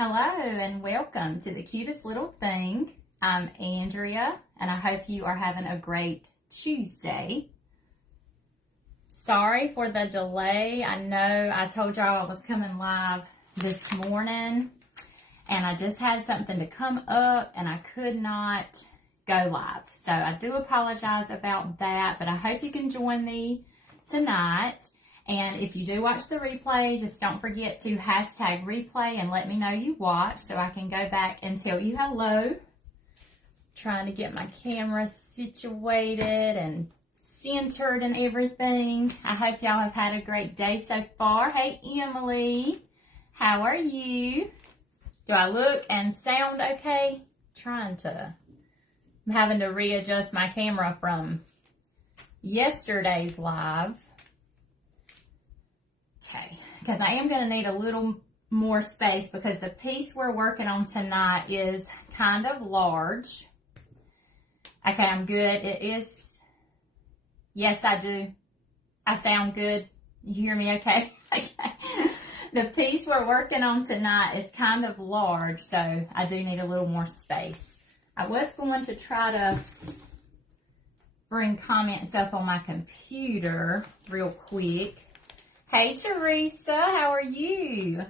Hello and welcome to the cutest little thing. I'm Andrea and I hope you are having a great Tuesday. Sorry for the delay. I know I told y'all I was coming live this morning and I just had something to come up and I could not go live. So I do apologize about that, but I hope you can join me tonight. And if you do watch the replay, just don't forget to hashtag replay and let me know you watch so I can go back and tell you hello. Trying to get my camera situated and centered and everything. I hope y'all have had a great day so far. Hey, Emily, how are you? Do I look and sound okay? I'm having to readjust my camera from yesterday's live. Okay, because I am going to need a little more space because the piece we're working on tonight is kind of large. Okay, I'm good. It is. Yes, I do. I sound good. You hear me okay? Okay. The piece we're working on tonight is kind of large, so I do need a little more space. I was going to try to bring comments up on my computer real quick. Hey, Teresa, how are you?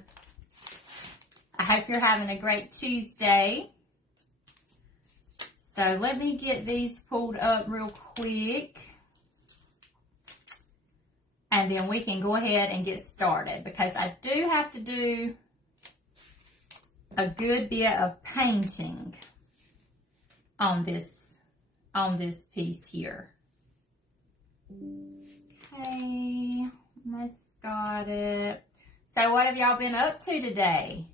I hope you're having a great Tuesday. So let me get these pulled up real quick. And then we can go ahead and get started because I do have to do a good bit of painting on this piece here. Okay, let's got it. So what have y'all been up to today?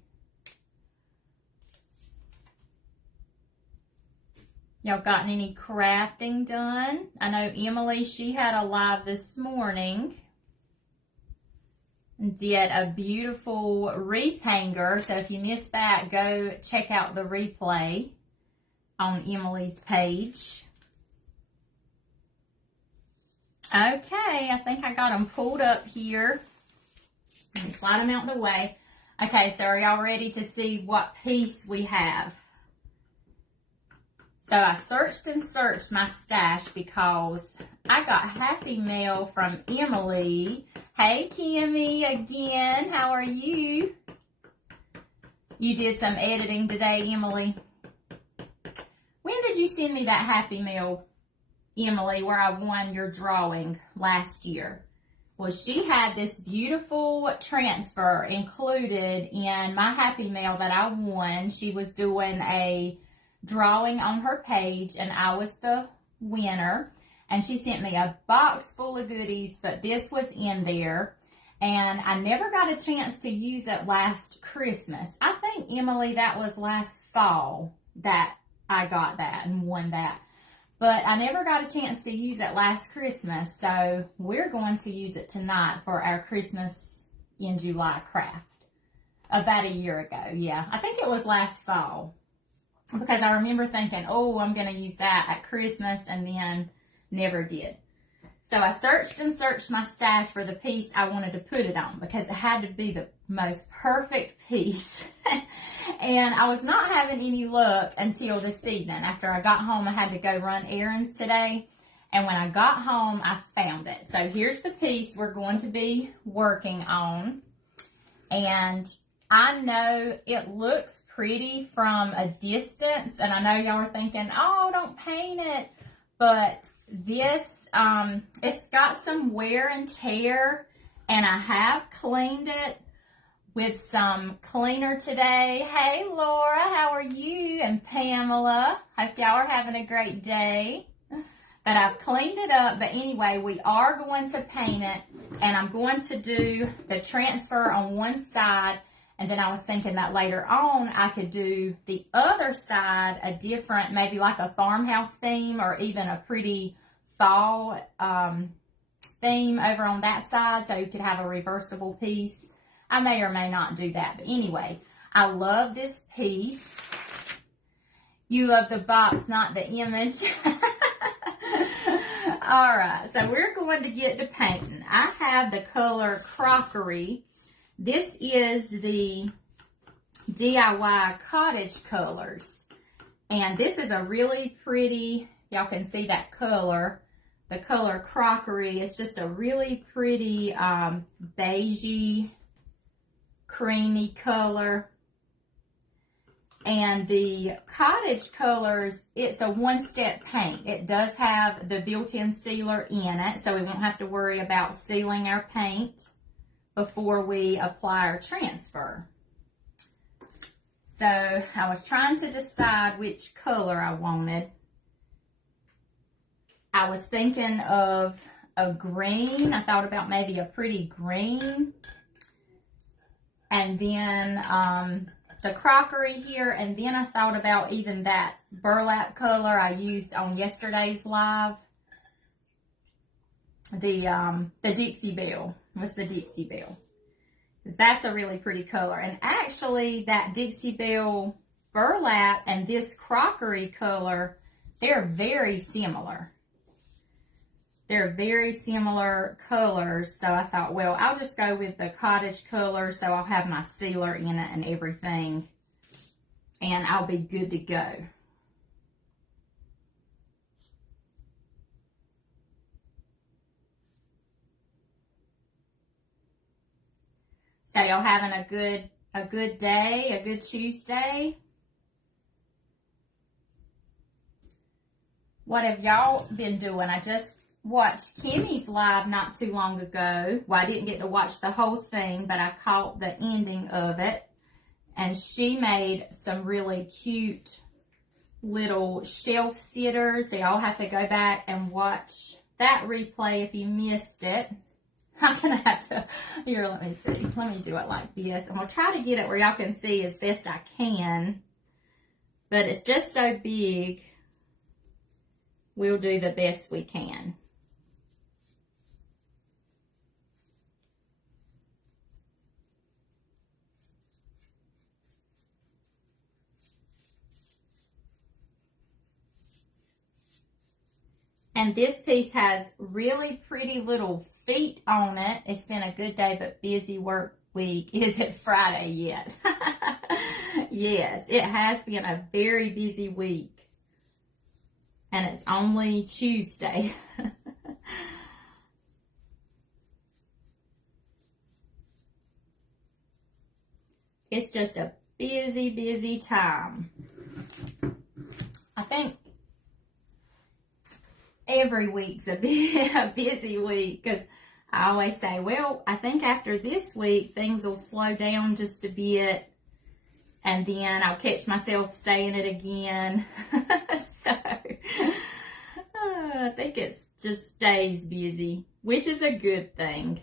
Y'all gotten any crafting done? I know Emily, she had a live this morning and did a beautiful wreath hanger. So if you missed that, go check out the replay on Emily's page. Okay, I think I got them pulled up here. Let me slide them out of the way. Okay, so are y'all ready to see what piece we have? So I searched and searched my stash because I got happy mail from Emily. Hey, Kimmy, again. How are you? You did some editing today, Emily. When did you send me that happy mail, Emily, where I won your drawing last year? Well, she had this beautiful transfer included in my happy mail that I won. She was doing a drawing on her page and I was the winner. And she sent me a box full of goodies, but this was in there. And I never got a chance to use it last Christmas. I think, Emily, that was last fall that I got that and won that. But I never got a chance to use it last Christmas, so we're going to use it tonight for our Christmas in July craft. About a year ago, yeah. I think it was last fall because I remember thinking, oh, I'm going to use that at Christmas and then never did. So I searched and searched my stash for the piece I wanted to put it on because it had to be the most perfect piece. And I was not having any luck until this evening. After I got home, I had to go run errands today. And when I got home, I found it. So here's the piece we're going to be working on. And I know it looks pretty from a distance. And I know y'all are thinking, oh, don't paint it. But this, it's got some wear and tear. And I have cleaned it with some cleaner today. Hey, Laura, how are you? And Pamela, hope y'all are having a great day. But I've cleaned it up. But anyway, we are going to paint it. And I'm going to do the transfer on one side. And then I was thinking that later on, I could do the other side, a different, maybe like a farmhouse theme or even a pretty fall theme over on that side. So you could have a reversible piece. I may or may not do that. But anyway, I love this piece. You love the box, not the image. All right, so we're going to get to painting. I have the color Crockery. This is the DIY cottage colors. And this is a really pretty, y'all can see that color. The color crockery is just a really pretty beigey, creamy color. And the cottage colors, it's a one-step paint. It does have the built-in sealer in it, so we won't have to worry about sealing our paint before we apply our transfer. So I was trying to decide which color I wanted. I was thinking of a green. I thought about maybe a pretty green. And then the crockery here, and then I thought about even that burlap color I used on yesterday's live. The Dixie Belle was the Dixie Belle. That's a really pretty color. And actually that Dixie Belle burlap and this crockery color, they're very similar. They're very similar colors, so I thought, well, I'll just go with the cottage color, so I'll have my sealer in it and everything, and I'll be good to go. So y'all having a good day, a good Tuesday? What have y'all been doing? I just watched Kimmy's live not too long ago. Well, I didn't get to watch the whole thing, but I caught the ending of it. And she made some really cute little shelf sitters. So y'all have to go back and watch that replay if you missed it. I'm going to have to, here, let me see. Let me do it like this. I'm going to try to get it where y'all can see as best I can. But it's just so big, we'll do the best we can. And this piece has really pretty little feet on it. It's been a good day, but busy work week. Is it Friday yet? Yes, it has been a very busy week. And it's only Tuesday. It's just a busy, busy time. I think every week's a busy week because I always say, well, I think after this week, things will slow down just a bit. And then I'll catch myself saying it again. So I think it just stays busy, which is a good thing.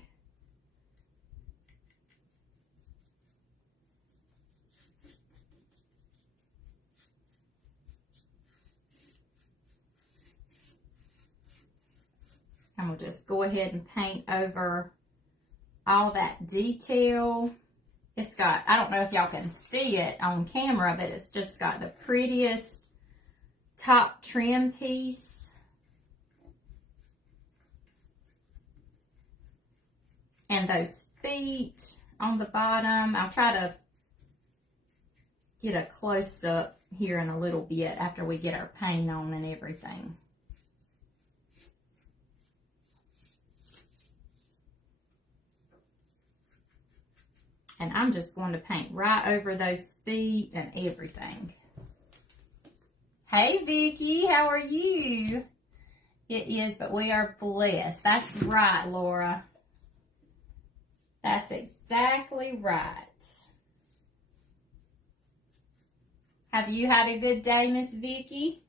And we'll just go ahead and paint over all that detail. It's got, I don't know if y'all can see it on camera, but it's just got the prettiest top trim piece. And those feet on the bottom. I'll try to get a close up here in a little bit after we get our paint on and everything. And I'm just going to paint right over those feet and everything. Hey, Vicki, how are you? It is, but we are blessed. That's right, Laura. That's exactly right. Have you had a good day, Miss Vicki?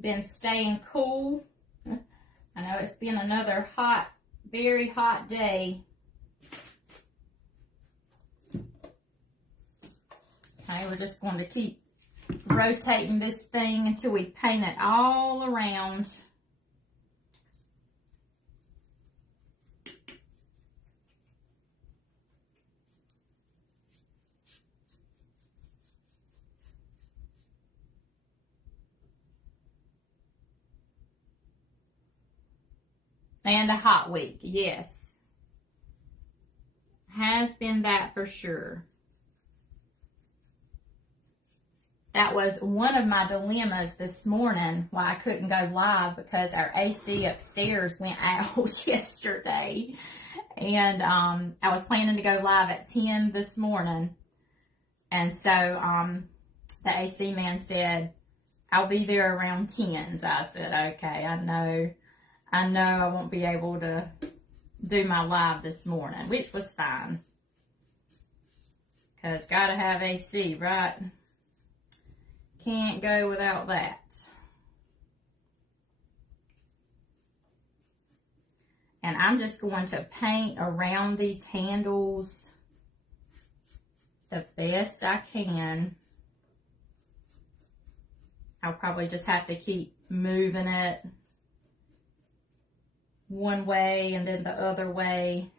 Been staying cool? I know it's been another hot, very hot day. Okay, we're just going to keep rotating this thing until we paint it all around. And a hot week, yes. has been that for sure. That was one of my dilemmas this morning why I couldn't go live, because our AC upstairs went out yesterday. And I was planning to go live at 10 this morning. And so the AC man said, I'll be there around 10. So I said, okay, I know I won't be able to do my live this morning, which was fine. Because gotta have AC, right? Can't go without that. And I'm just going to paint around these handles the best I can. I'll probably just have to keep moving it one way and then the other way.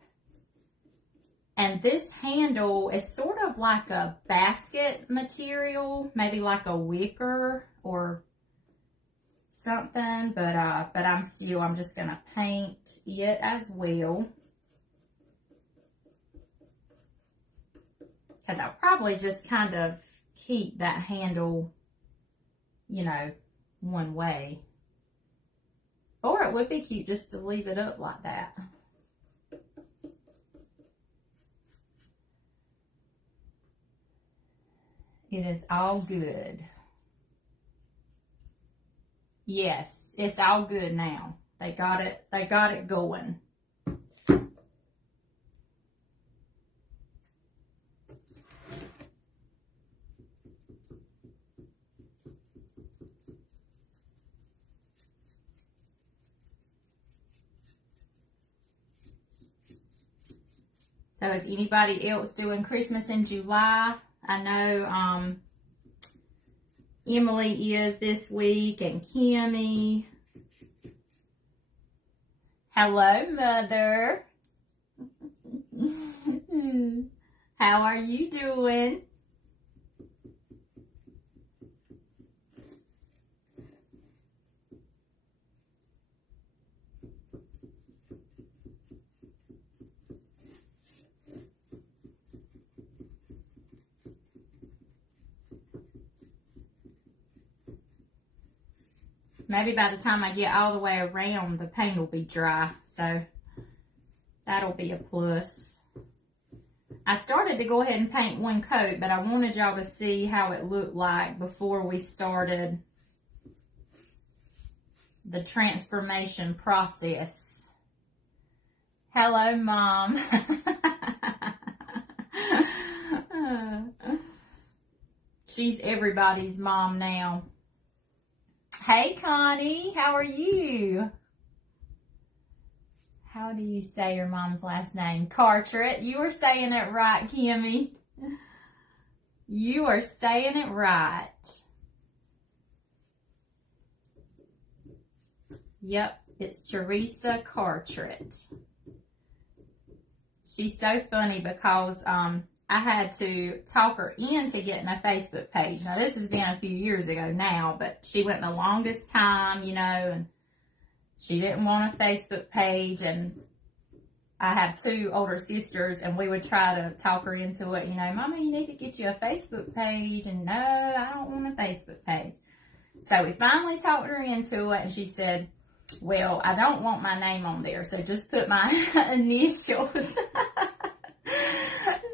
And this handle is sort of like a basket material, maybe like a wicker or something, but I'm just gonna paint it as well, because I'll probably just kind of keep that handle, you know, one way, or it would be cute just to leave it up like that. It is all good. Yes, it's all good now. They got it going. So is anybody else doing Christmas in July? I know Emily is this week, and Kimmy. Hello, Mother. How are you doing? Maybe by the time I get all the way around, the paint will be dry, so that'll be a plus. I started to go ahead and paint one coat, but I wanted y'all to see how it looked like before we started the transformation process. Hello, Mom. She's everybody's mom now. Hey, Connie, how are you? How do you say your mom's last name? Carteret. You were saying it right, Kimmy. You are saying it right. Yep, it's Teresa Carteret. She's so funny because I had to talk her into getting a Facebook page. Now, this has been a few years ago now, but she went the longest time, you know, and she didn't want a Facebook page. And I have two older sisters, and we would try to talk her into it, you know, Mama, you need to get you a Facebook page. And no, I don't want a Facebook page. So we finally talked her into it, and she said, well, I don't want my name on there, so just put my initials.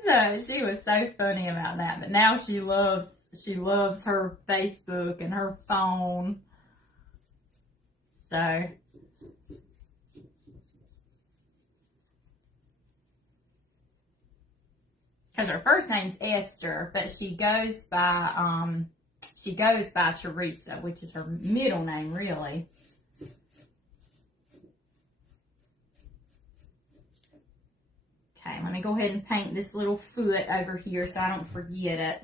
So she was so funny about that. But now she loves her Facebook and her phone. So because her first name's Esther, but she goes by Teresa, which is her middle name, really. Okay, let me go ahead and paint this little foot over here so I don't forget it.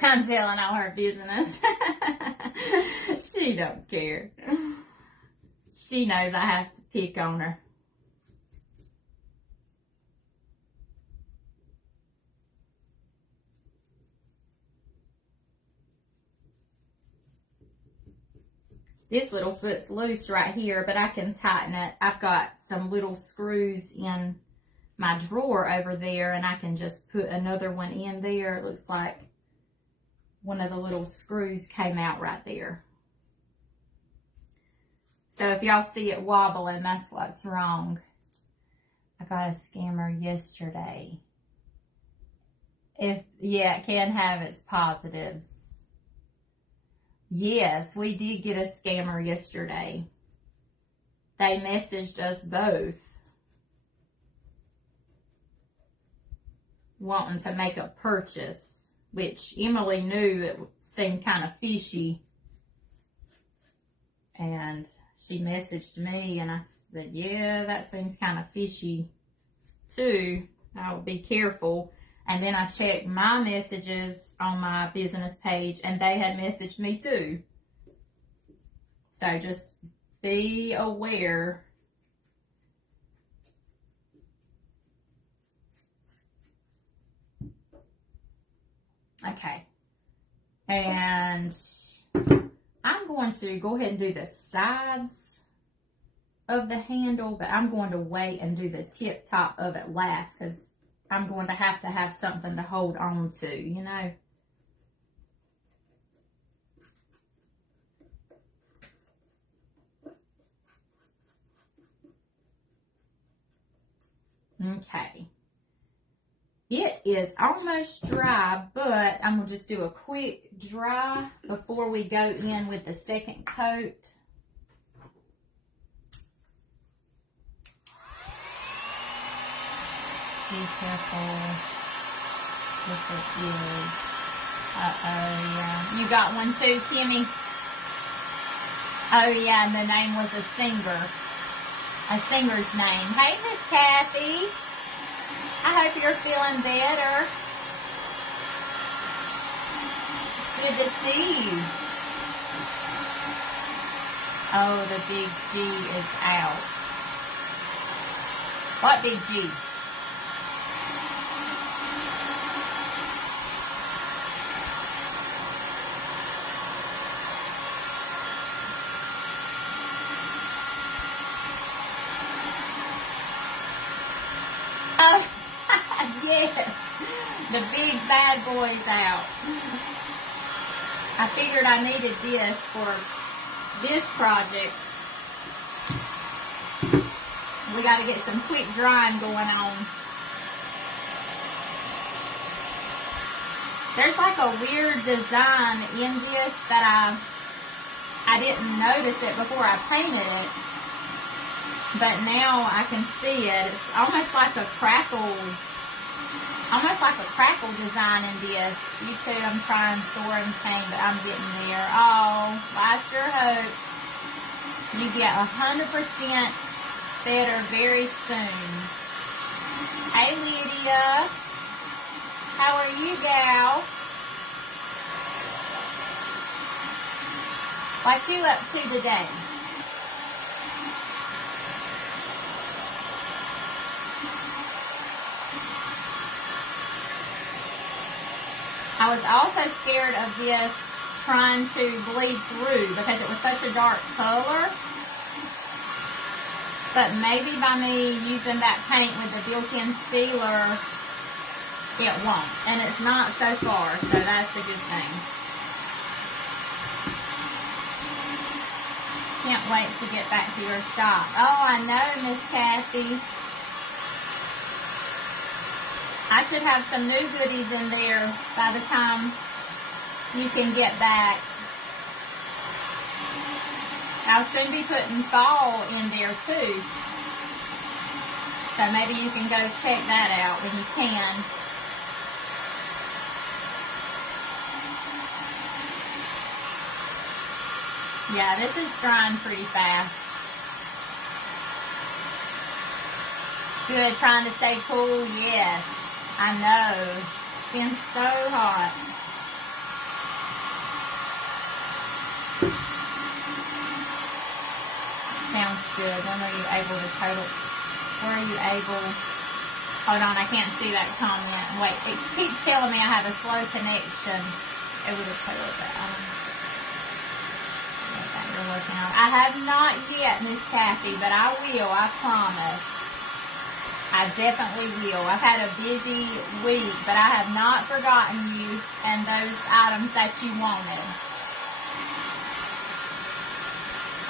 I'm telling all her business. She don't care. She knows I have to pick on her. this little foot's loose right here, but I can tighten it. I've got some little screws in my drawer over there, and I can just put another one in there. It looks like one of the little screws came out right there. So if y'all see it wobbling, that's what's wrong. I got a scammer yesterday. Yeah, it can have its positives. Yes, we did get a scammer yesterday. They messaged us both wanting to make a purchase, which Emily knew it seemed kind of fishy. And she messaged me and I said, yeah, that seems kind of fishy too. I'll be careful. And then I checked my messages on my business page and they had messaged me too. So just be aware. Okay. And I'm going to go ahead and do the sides of the handle, but I'm going to wait and do the tip top of it last because I'm going to have something to hold on to, you know. Okay. It is almost dry, but I'm going to just do a quick dry before we go in with the second coat. Be careful if it is. Yeah. You got one too, Kimmy? Oh, yeah, and the name was a singer. A singer's name. Hey, Miss Kathy. I hope you're feeling better. It's good to see you. Oh, the big G is out. What big G? Oh, yes, the big bad boy's out. I figured I needed this for this project. We got to get some quick drying going on. There's like a weird design in this that I didn't notice it before I painted it. But now I can see it. It's almost like a crackle design in this. YouTube, I'm trying Soaring Pain, but I'm getting there. Oh, I sure hope you get 100% better very soon. Hey, Lydia. How are you, gal? What you up to today? I was also scared of this trying to bleed through because it was such a dark color. But maybe by me using that paint with the built-in sealer, it won't. And it's not so far, so that's a good thing. Can't wait to get back to your shop. Oh, I know, Miss Kathy. I should have some new goodies in there by the time you can get back. I'll soon be putting fall in there too. So maybe you can go check that out when you can. Yeah, this is drying pretty fast. Good, trying to stay cool, yes. I know. It's been so hot. Sounds good. When are you able to total? Where are you able? Hold on, I can't see that comment. Wait, it keeps telling me I have a slow connection over the toilet. But I don't know. you're working on. I have not yet, Miss Kathy, but I will, I promise. I definitely will. I've had a busy week, but I have not forgotten you and those items that you wanted.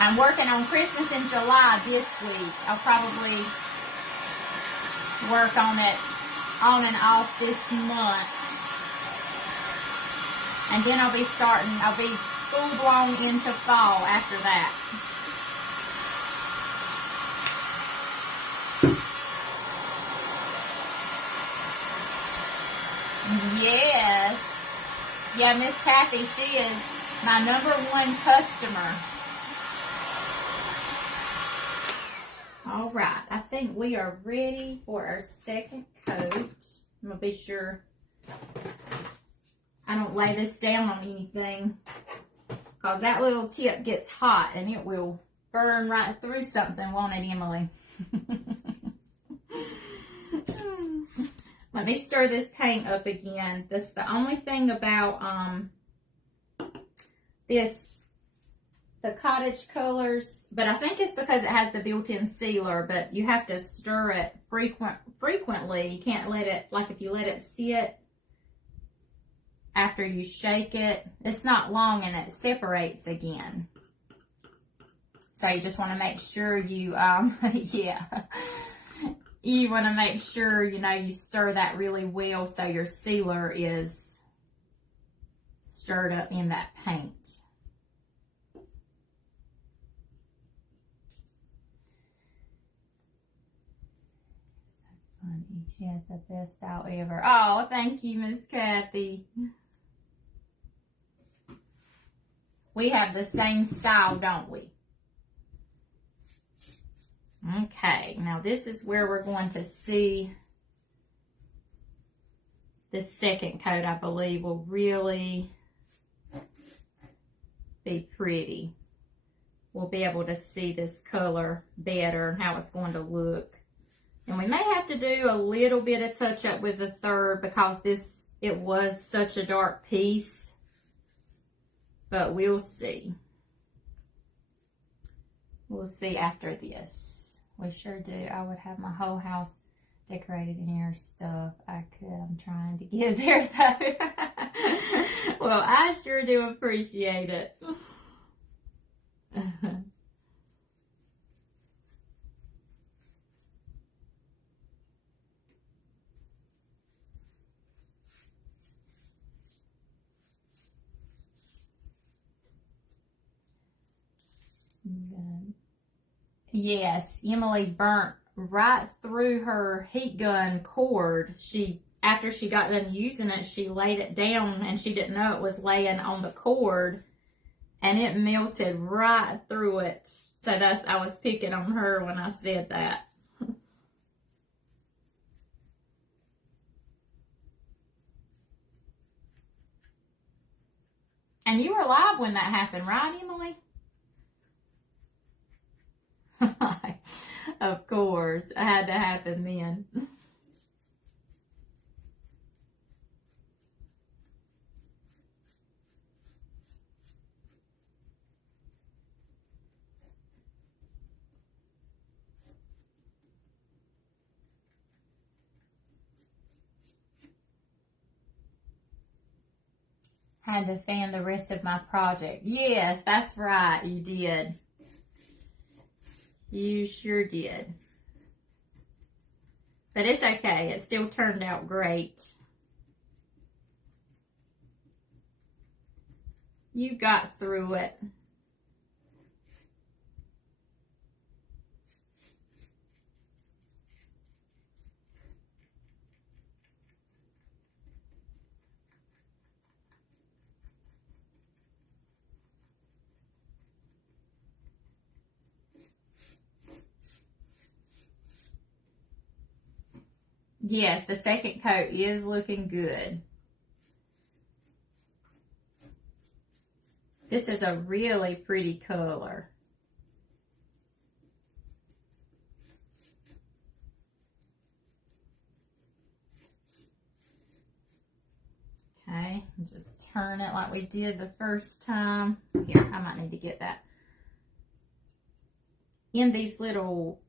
I'm working on Christmas in July this week. I'll probably work on it on and off this month. And then I'll be full blown into fall after that. Yes. Yeah, Miss Kathy, she is my #1 customer. All right, I think we are ready for our second coat. I'm going to be sure I don't lay this down on anything, because that little tip gets hot and it will burn right through something, won't it, Emily? Let me stir this paint up again. That's the only thing about the cottage colors, but I think it's because it has the built-in sealer, but you have to stir it frequently. You can't let it, like if you let it sit after you shake it, it's not long and it separates again. So you just want to make sure you, yeah, you want to make sure, you know, you stir that really well so your sealer is stirred up in that paint. She has the best style ever. Oh, thank you, Miss Kathy. We have the same style, don't we? Okay, now this is where we're going to see the second coat, I believe, will really be pretty. We'll be able to see this color better and how it's going to look. And we may have to do a little bit of touch up with the third because it was such a dark piece. But we'll see. We'll see after this. We sure do. I would have my whole house decorated in air stuff. I could. I'm trying to get there though. Well, I sure do appreciate it. Good. Yes, Emily burnt right through her heat gun cord. After she got done using it, she laid it down and she didn't know it was laying on the cord, and it melted right through it. So I was picking on her when I said that. And you were alive when that happened, right, Emily? Of course, it had to happen then. Had to fan the rest of my project. Yes, that's right, you did. You sure did. But it's okay. It still turned out great. You got through it. Yes, the second coat is looking good. This is a really pretty color. Okay, just turn it like we did the first time. Here, I might need to get that in these little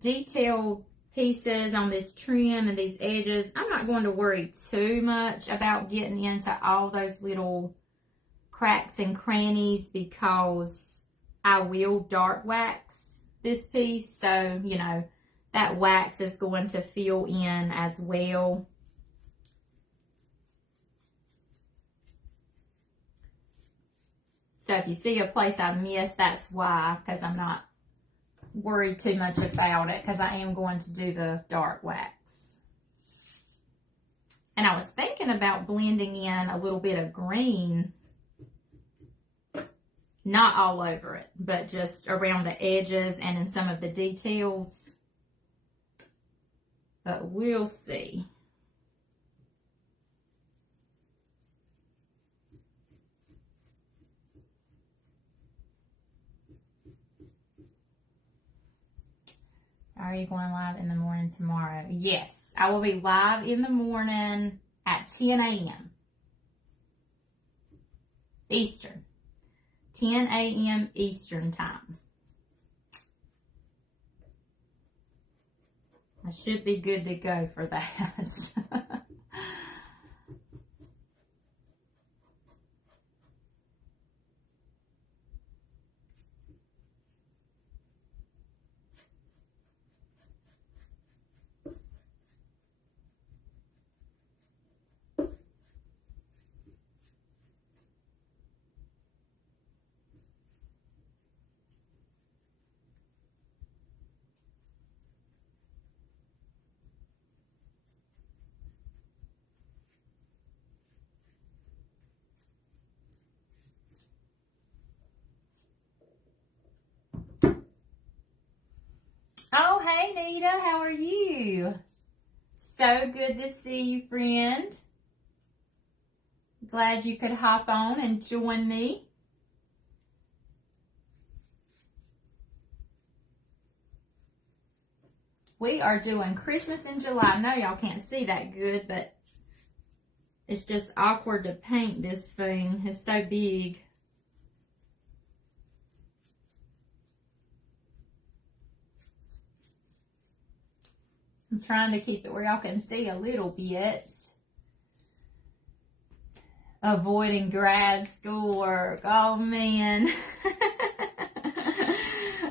detailed pieces on this trim and these edges. I'm not going to worry too much about getting into all those little cracks and crannies because I will dark wax this piece. So, you know, that wax is going to fill in as well. So if you see a place I missed, that's why, because I'm not worried too much about it, because I am going to do the dark wax. And I was thinking about blending in a little bit of green, not all over it, but just around the edges and in some of the details. But we'll see. Are you going live in the morning tomorrow? Yes, I will be live in the morning at 10 a.m. Eastern. 10 a.m. Eastern time. I should be good to go for that. Oh, hey, Nita. How are you? So good to see you, friend. Glad you could hop on and join me. We are doing Christmas in July. I know y'all can't see that good, but it's just awkward to paint this thing. It's so big. I'm trying to keep it where y'all can see a little bit. Avoiding grad school work. Oh, man.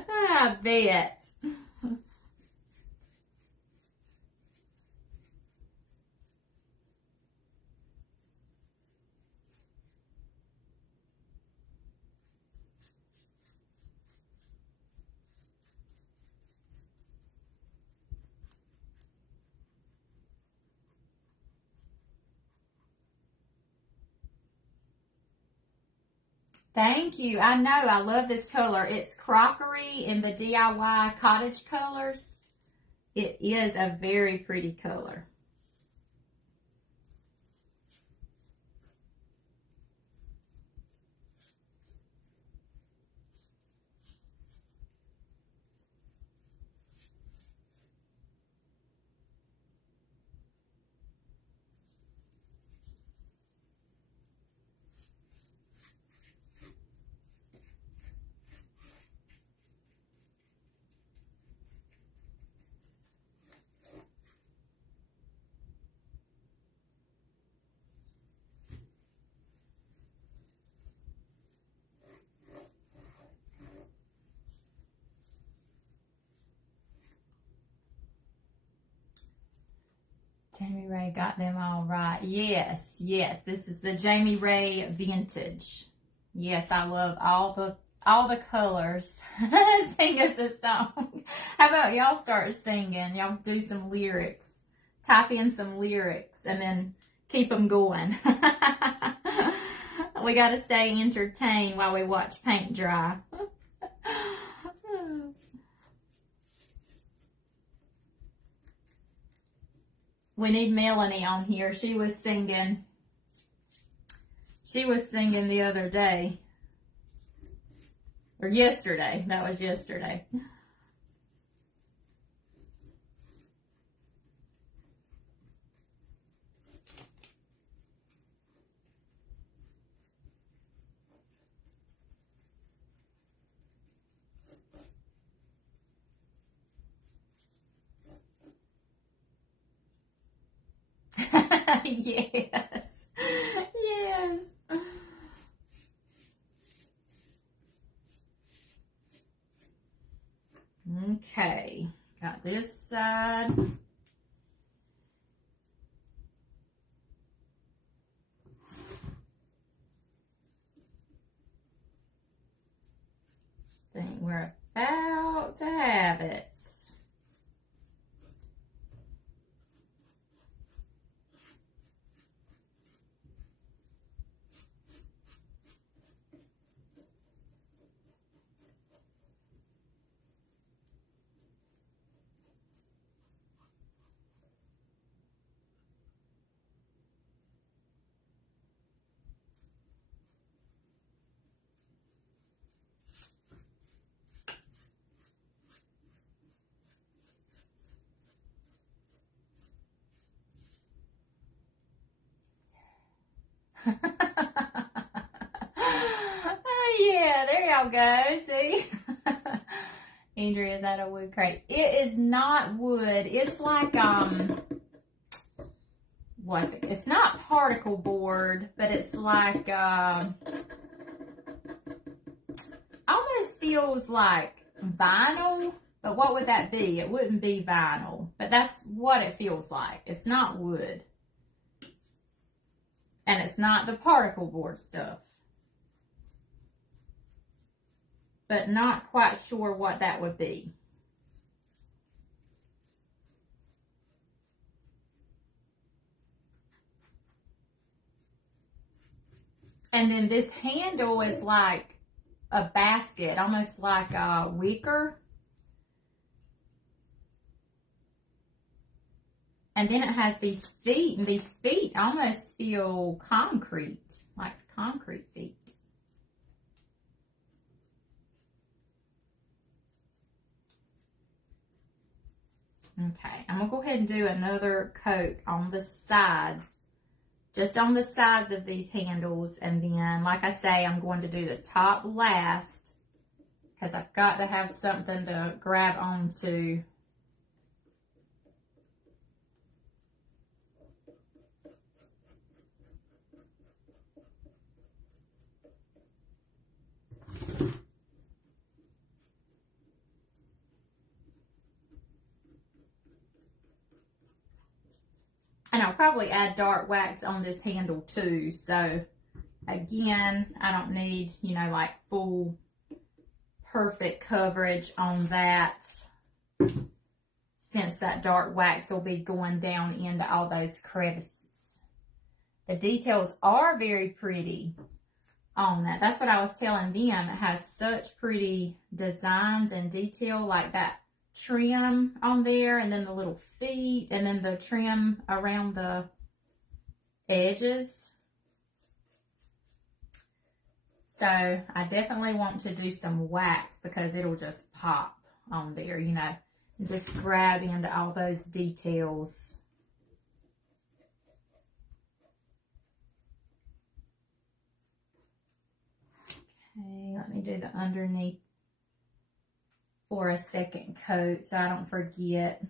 I bet. Thank you. I know. I love this color. It's crockery in the DIY cottage colors. It is a very pretty color. Jamie Ray got them all right. Yes, yes. This is the Jamie Ray Vintage. Yes, I love all the colors. Sing us a song. How about y'all start singing? Y'all do some lyrics. Type in some lyrics and then keep them going. We got to stay entertained while we watch paint dry. We need Melanie on here. She was singing the other day. Or yesterday. That was yesterday. Yes. Yes. Okay, got this side. Think we're about to have it. Oh, yeah, there y'all go. See? Andrea, is that a wood crate? It is not wood. It's like, what's it? It's not particle board, but it's like, almost feels like vinyl. But what would that be? It wouldn't be vinyl. But that's what it feels like. It's not wood. And it's not the particle board stuff. But not quite sure what that would be. And then this handle is like a basket, almost like a wicker. And then it has these feet, and these feet almost feel concrete, like concrete feet. Okay, I'm going to go ahead and do another coat on the sides, just on the sides of these handles. And then, like I say, I'm going to do the top last because I've got to have something to grab onto. And I'll probably add dark wax on this handle too. So again, I don't need, you know, like full perfect coverage on that, since that dark wax will be going down into all those crevices. The details are very pretty on that. That's what I was telling them. It has such pretty designs and detail, like that trim on there, and then the little feet, and then the trim around the edges. So I definitely want to do some wax because it'll just pop on there, you know, and just grab into all those details. Okay, let me do the underneath for a second coat so I don't forget.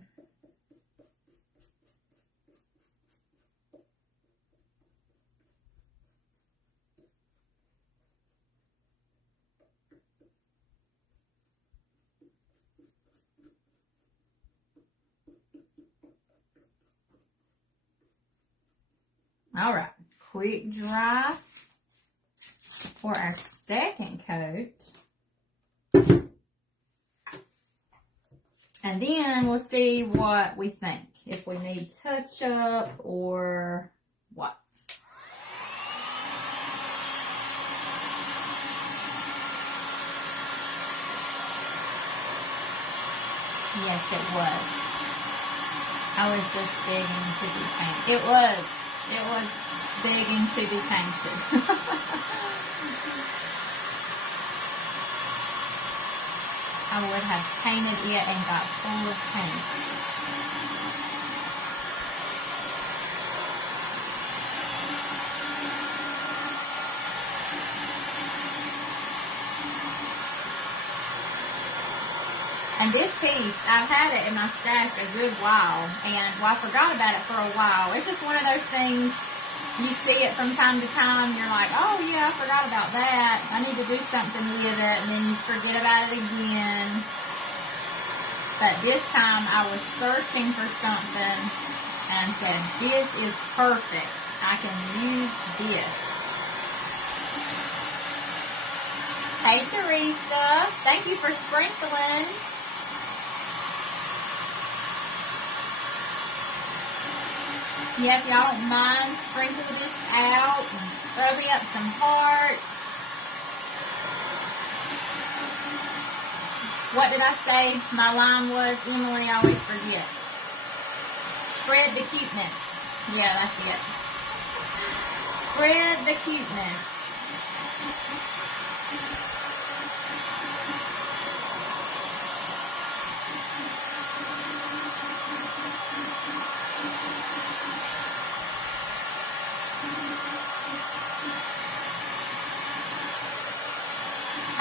All right, quick dry for our second coat. And then we'll see what we think, if we need touch up or what. Yes, it was. I was just begging to be painted. It was begging to be painted. I would have painted it and got full of paint. And this piece, I've had it in my stash a good while, and well, I forgot about it for a while. It's just one of those things, you see it from time to time, you're like, oh yeah, I forgot about that. I need to do something with it, and then you forget about it again. But this time I was searching for something and said, this is perfect. I can use this. Hey Teresa, thank you for sprinkling. Yeah, if y'all don't mind, sprinkle this out and throw me up some hearts. What did I say my line was, Emily? I always forget. Spread the cuteness. Yeah, that's it. Spread the cuteness.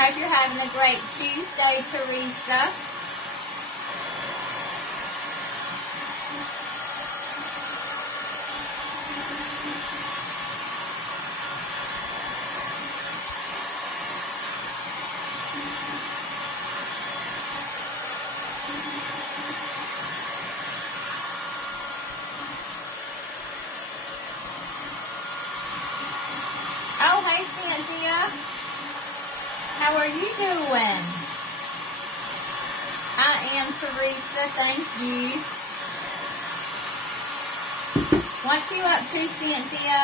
Hope you're having a great Tuesday, Teresa. Oh, hey, Cynthia. How are you doing? I am Teresa, thank you. What you up to, Cynthia?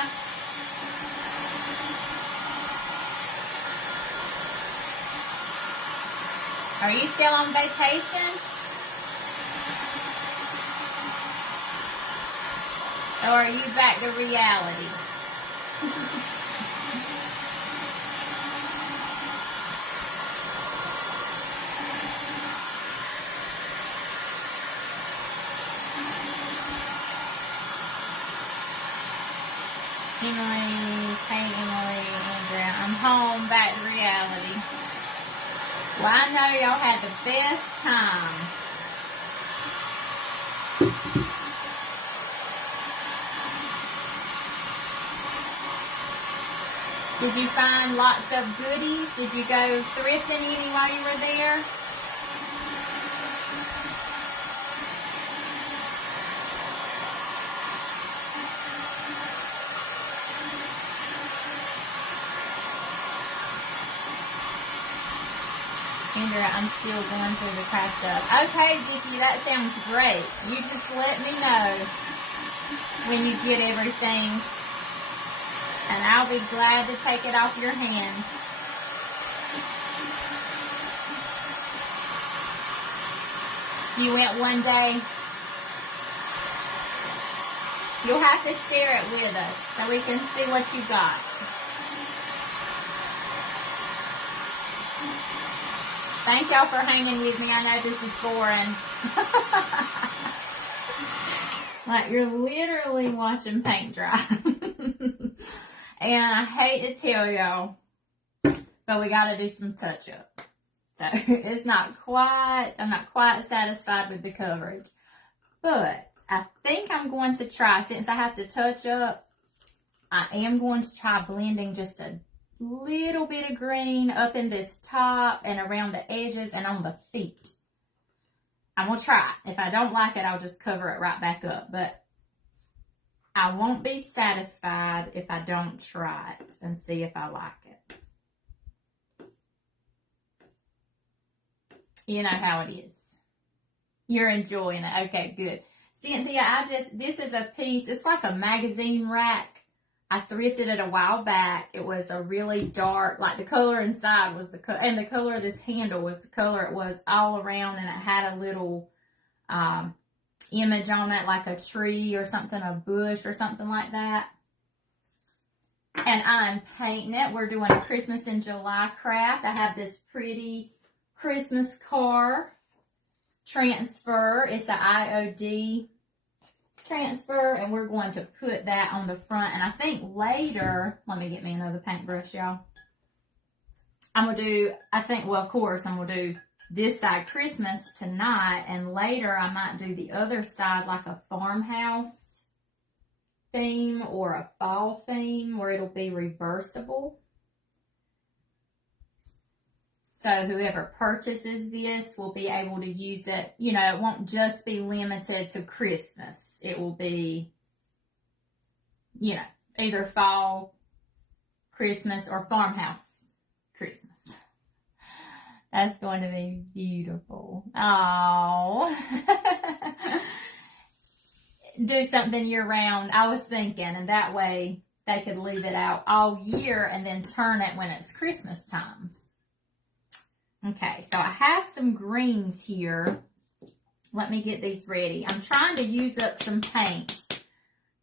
Are you still on vacation? Or are you back to reality? Emily, hey Emily, Andrea, I'm home, back to reality. Well, I know y'all had the best time. Did you find lots of goodies? Did you go thrifting any while you were there? Andrea, I'm still going through the craft stuff. Okay, Vicki, that sounds great. You just let me know when you get everything, and I'll be glad to take it off your hands. You went one day. You'll have to share it with us so we can see what you got. Thank y'all for hanging with me. I know this is boring. Like you're literally watching paint dry. And I hate to tell y'all, but we got to do some touch up. So it's not quite, I'm not quite satisfied with the coverage. But I think I'm going to try, since I have to touch up, I am going to try blending just a little bit of green up in this top and around the edges and on the feet. I'm going to try it. If I don't like it, I'll just cover it right back up. But I won't be satisfied if I don't try it and see if I like it. You know how it is. You're enjoying it. Okay, good. Cynthia, this is a piece, it's like a magazine rack. I thrifted it a while back. It was a really dark, like the color inside was and the color of this handle was the color it was all around, and it had a little image on it, like a tree or something, a bush or something like that. And I'm painting it. We're doing a Christmas in July craft. I have this pretty Christmas car transfer. It's an IOD transfer, and we're going to put that on the front. And I think later, let me get me another paintbrush, y'all. I'm going to do, I think, well, of course, I'm going to do this side Christmas tonight, and later I might do the other side like a farmhouse theme or a fall theme where it'll be reversible. So whoever purchases this will be able to use it. You know, it won't just be limited to Christmas. It will be, you know, either fall Christmas or farmhouse Christmas. That's going to be beautiful. Oh, do something year round. I was thinking, and that way they could leave it out all year and then turn it when it's Christmas time. Okay, so I have some greens here. Let me get these ready. I'm trying to use up some paint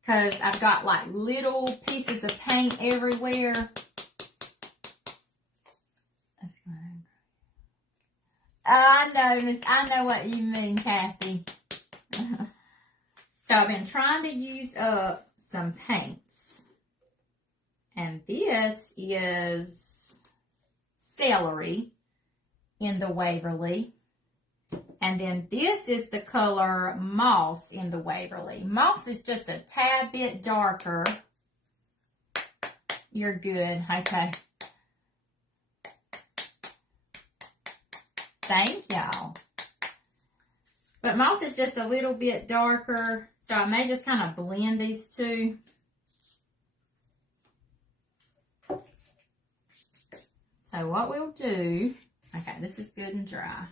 because I've got like little pieces of paint everywhere. I know what you mean, Kathy. So I've been trying to use up some paints. And this is celery in the Waverly. And then this is the color Moss in the Waverly. Moss is just a tad bit darker. You're good. Okay. Thank y'all. But Moss is just a little bit darker, so I may just kind of blend these two. So what we'll do, okay, this is good and dry.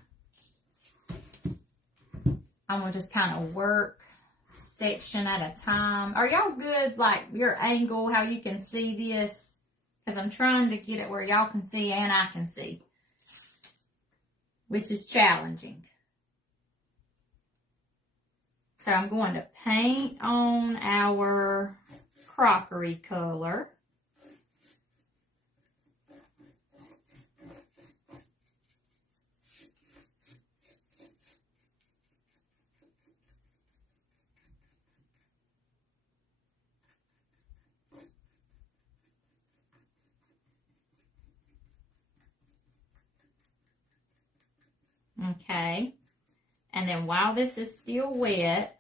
I'm going to just kind of work section at a time. Are y'all good, like your angle, how you can see this? Because I'm trying to get it where y'all can see and I can see, which is challenging. So I'm going to paint on our crockery color. Okay, and then while this is still wet,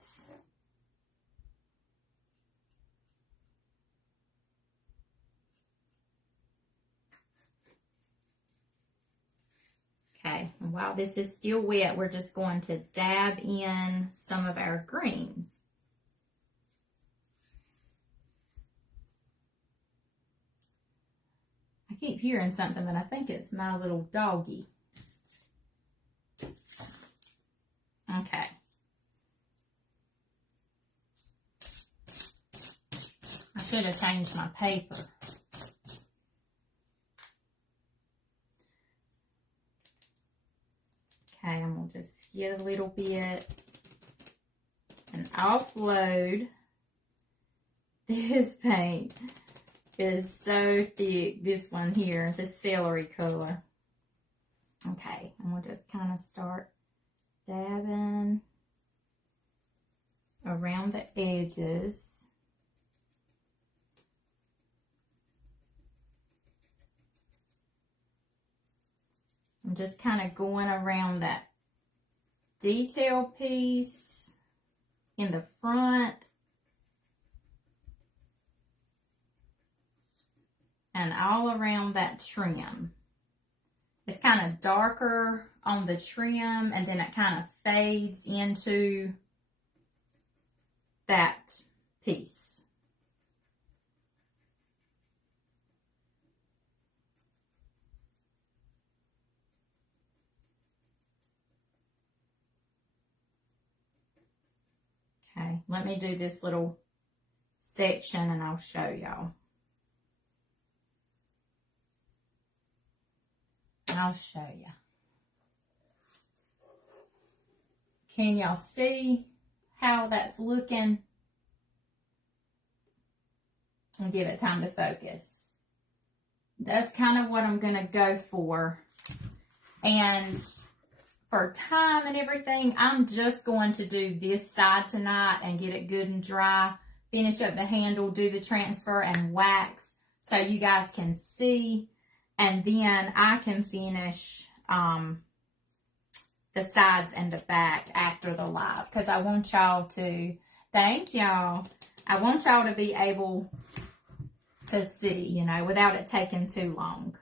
we're just going to dab in some of our green. I keep hearing something, but I think it's my little doggy. Okay. I should have changed my paper. Okay, I'm going to just get a little bit and offload. This paint is so thick, this one here, the celery color. Okay, I'm going to just kind of start dabbing around the edges. I'm just kind of going around that detail piece in the front and all around that trim. It's kind of darker on the trim, and then it kind of fades into that piece. Okay, let me do this little section and I'll show y'all. I'll show you. Can y'all see how that's looking? And give it time to focus. That's kind of what I'm going to go for. And for time and everything, I'm just going to do this side tonight and get it good and dry. Finish up the handle, do the transfer, and wax so you guys can see. And then I can finish the sides and the back after the live, because I want y'all to, thank y'all, I want y'all to be able to see, you know, without it taking too long.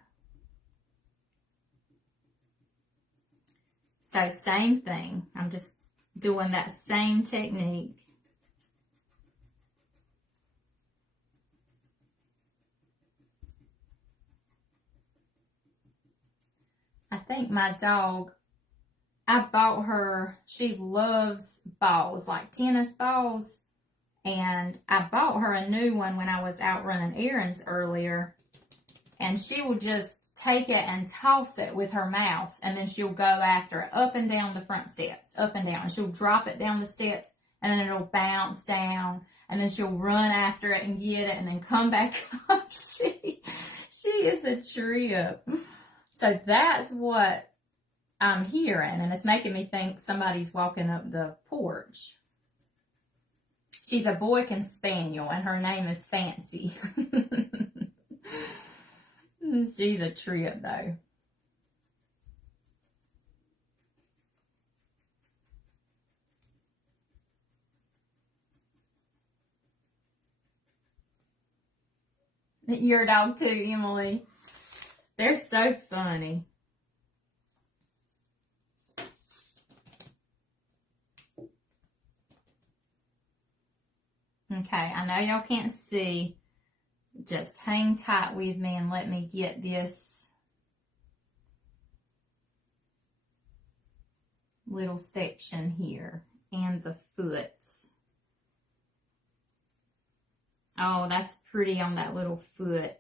So same thing, I'm just doing that same technique. I think my dog, I bought her, she loves balls, like tennis balls, and I bought her a new one when I was out running errands earlier, and she will just take it and toss it with her mouth, and then she'll go after it up and down the front steps, up and down, and she'll drop it down the steps, and then it'll bounce down, and then she'll run after it and get it, and then come back up. She is a trip. So that's what I'm hearing, and it's making me think somebody's walking up the porch. She's a Boykin Spaniel, and her name is Fancy. She's a trip, though. Your dog, too, Emily. They're so funny. Okay, I know y'all can't see. Just hang tight with me and let me get this little section here and the foot. Oh, that's pretty on that little foot.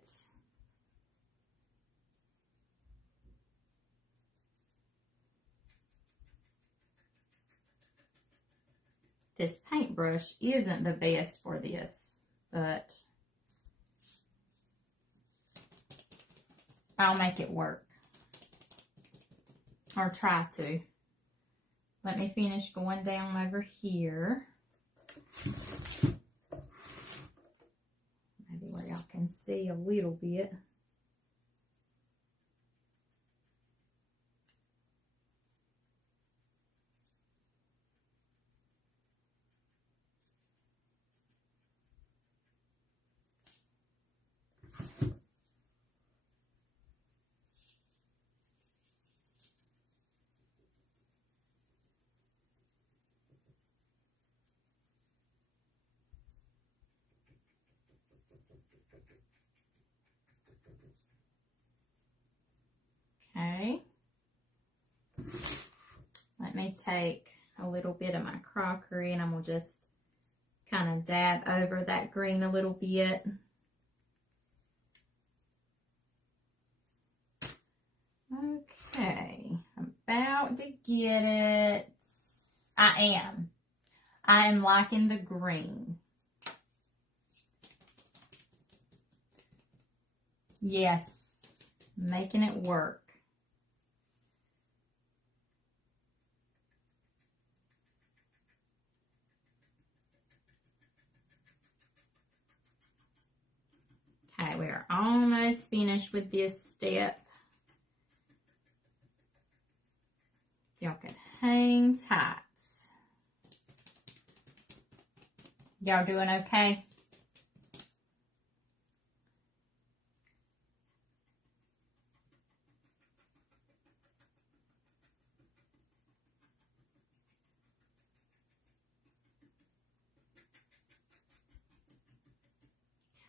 This paintbrush isn't the best for this, but I'll make it work. Or try to. Let me finish going down over here. Maybe where y'all can see a little bit. Okay, let me take a little bit of my crockery and I'm going to just kind of dab over that green a little bit. Okay, I'm about to get it. I am liking the green. Yes, making it work. Okay, we are almost finished with this step. Y'all can hang tight. Y'all doing okay?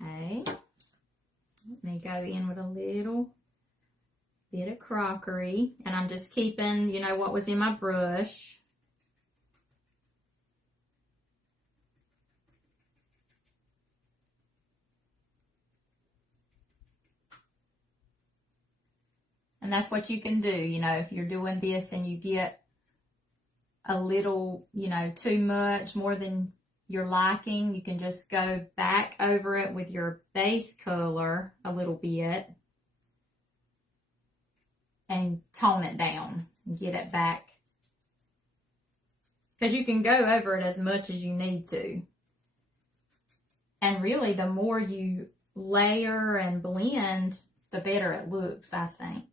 Okay. Let me go in with a little bit of crockery, and I'm just keeping, you know, what was in my brush. And that's what you can do, you know, if you're doing this and you get a little, you know, too much, more than your liking, you can just go back over it with your base color a little bit and tone it down and get it back. Because you can go over it as much as you need to. And really, the more you layer and blend, the better it looks, I think.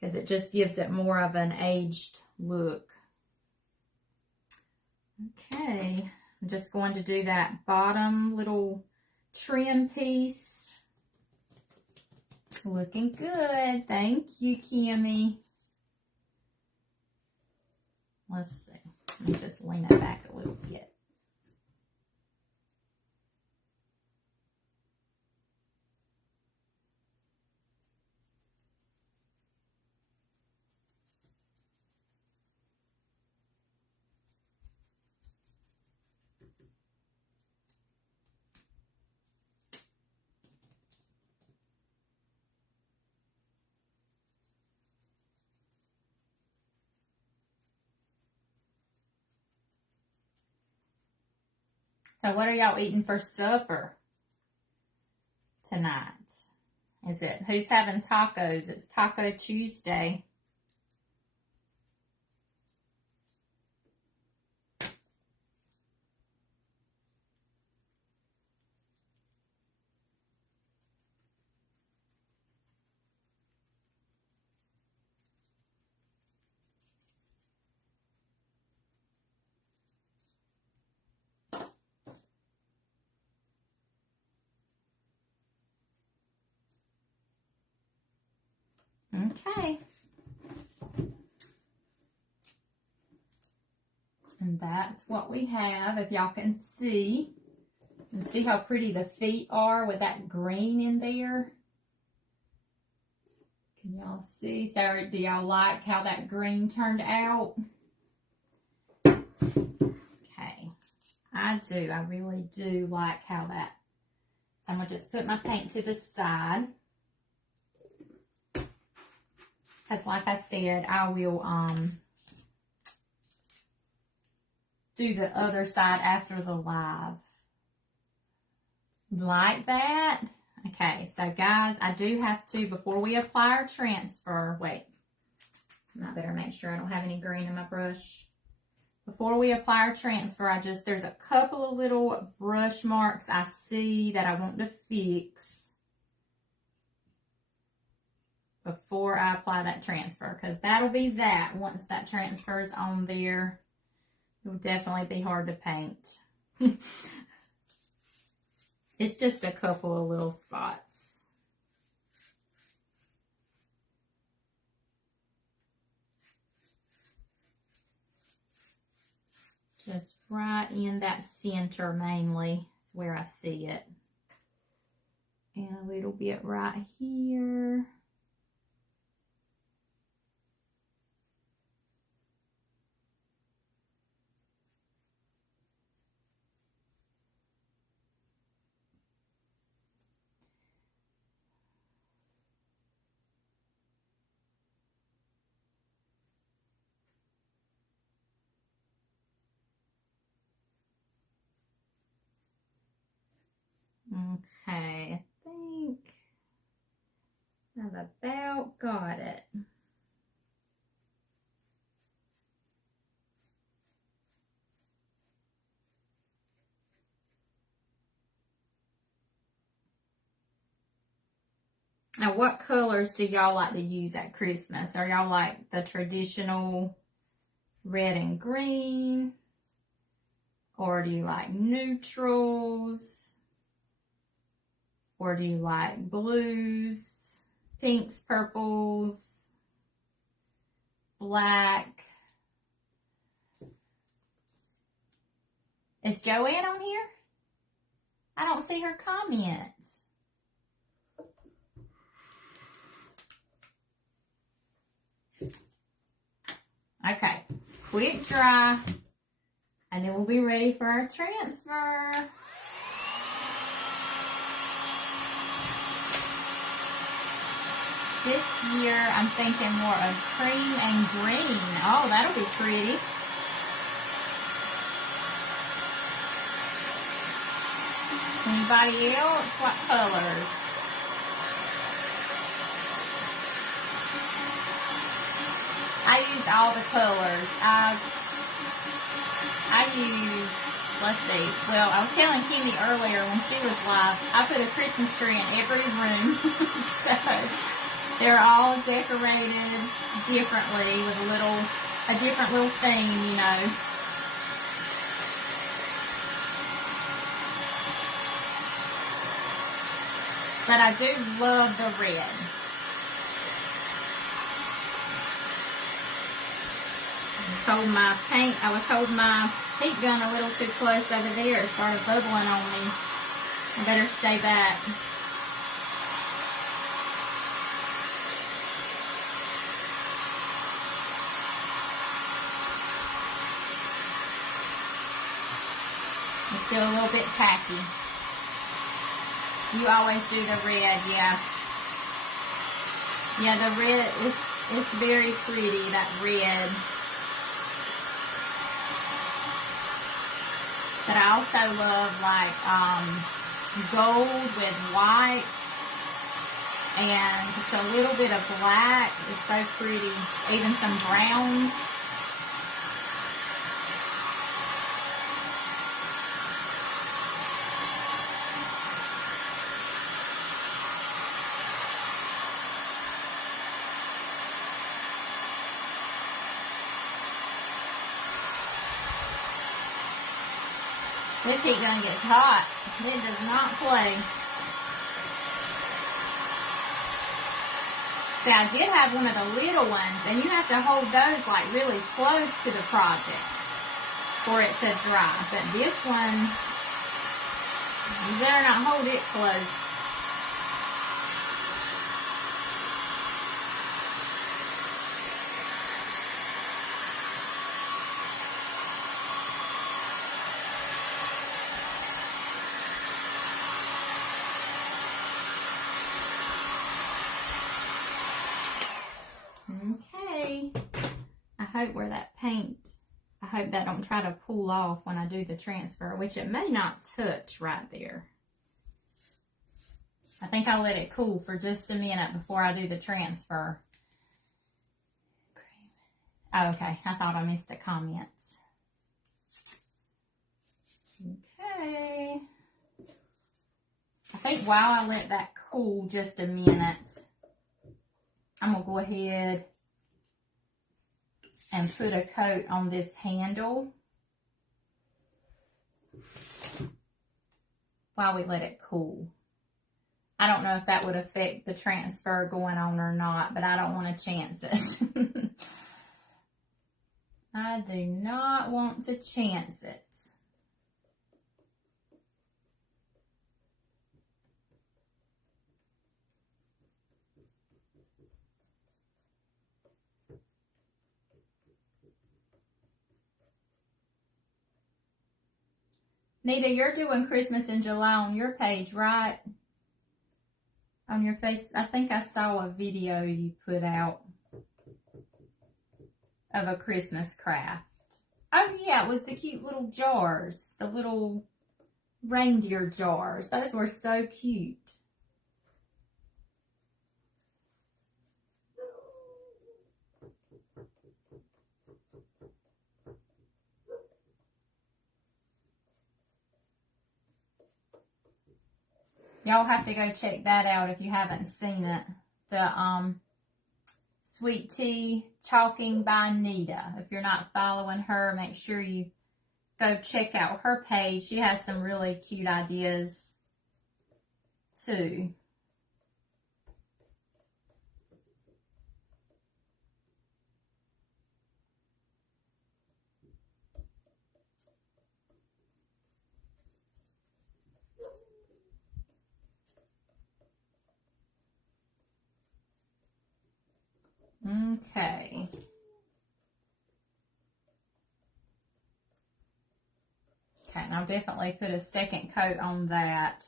Because it just gives it more of an aged look. Okay, I'm just going to do that bottom little trim piece. Looking good. Thank you, Kimmy. Let's see. Let me just lean it back a little bit. So what are y'all eating for supper tonight? Is it, who's having tacos? It's Taco Tuesday. Okay. And that's what we have, if y'all can see. And see how pretty the feet are with that green in there? Can y'all see? So do y'all like how that green turned out? Okay. I do. I really do like how that. So I'm going to just put my paint to the side. Because like I said, I will do the other side after the live. Like that? Okay, so guys, I do have to, before we apply our transfer, wait. I better make sure I don't have any green in my brush. Before we apply our transfer, there's a couple of little brush marks I see that I want to fix before I apply that transfer, because that'll be that. Once that transfer is on there, it'll definitely be hard to paint. It's just a couple of little spots. Just right in that center mainly is where I see it. And a little bit right here. Okay, I think I've about got it. Now, what colors do y'all like to use at Christmas? Are y'all like the traditional red and green? Or do you like neutrals? Or do you like blues, pinks, purples, black? Is Joanne on here? I don't see her comments. Okay, quick dry, and then we'll be ready for our transfer. This year, I'm thinking more of cream and green. Oh, that'll be pretty. Anybody else? What colors? I used all the colors. I used, let's see. Well, I was telling Kimmy earlier when she was live, I put a Christmas tree in every room. So they're all decorated differently with a little a different little theme, you know. But I do love the red. I was holding my heat gun a little too close over there. It started bubbling on me. I better stay back. It's still a little bit tacky. You always do the red, yeah. Yeah, the red it's very pretty, that red. But I also love like gold with white and just a little bit of black. It's so pretty. Even some browns. This heat gun gets hot. It does not play. See, I did have one of the little ones, and you have to hold those like really close to the project for it to dry. But this one, you better not hold it close. Okay, I hope where that paint, I hope that don't try to pull off when I do the transfer, which it may not touch right there. I think I'll let it cool for just a minute before I do the transfer. Oh, okay, I thought I missed a comment. Okay. I think while I let that cool just a minute, I'm going to go ahead and put a coat on this handle while we let it cool. I don't know if that would affect the transfer going on or not, but I don't want to chance it. I do not want to chance it. Nita, you're doing Christmas in July on your page, right? On your face. I think I saw a video you put out of a Christmas craft. Oh, yeah, it was the cute little jars. The little reindeer jars. Those were so cute. Y'all have to go check that out if you haven't seen it. The Sweet Tea Chalking by Nita. If you're not following her, make sure you go check out her page. She has some really cute ideas too. Okay. Okay, and I'll definitely put a second coat on that.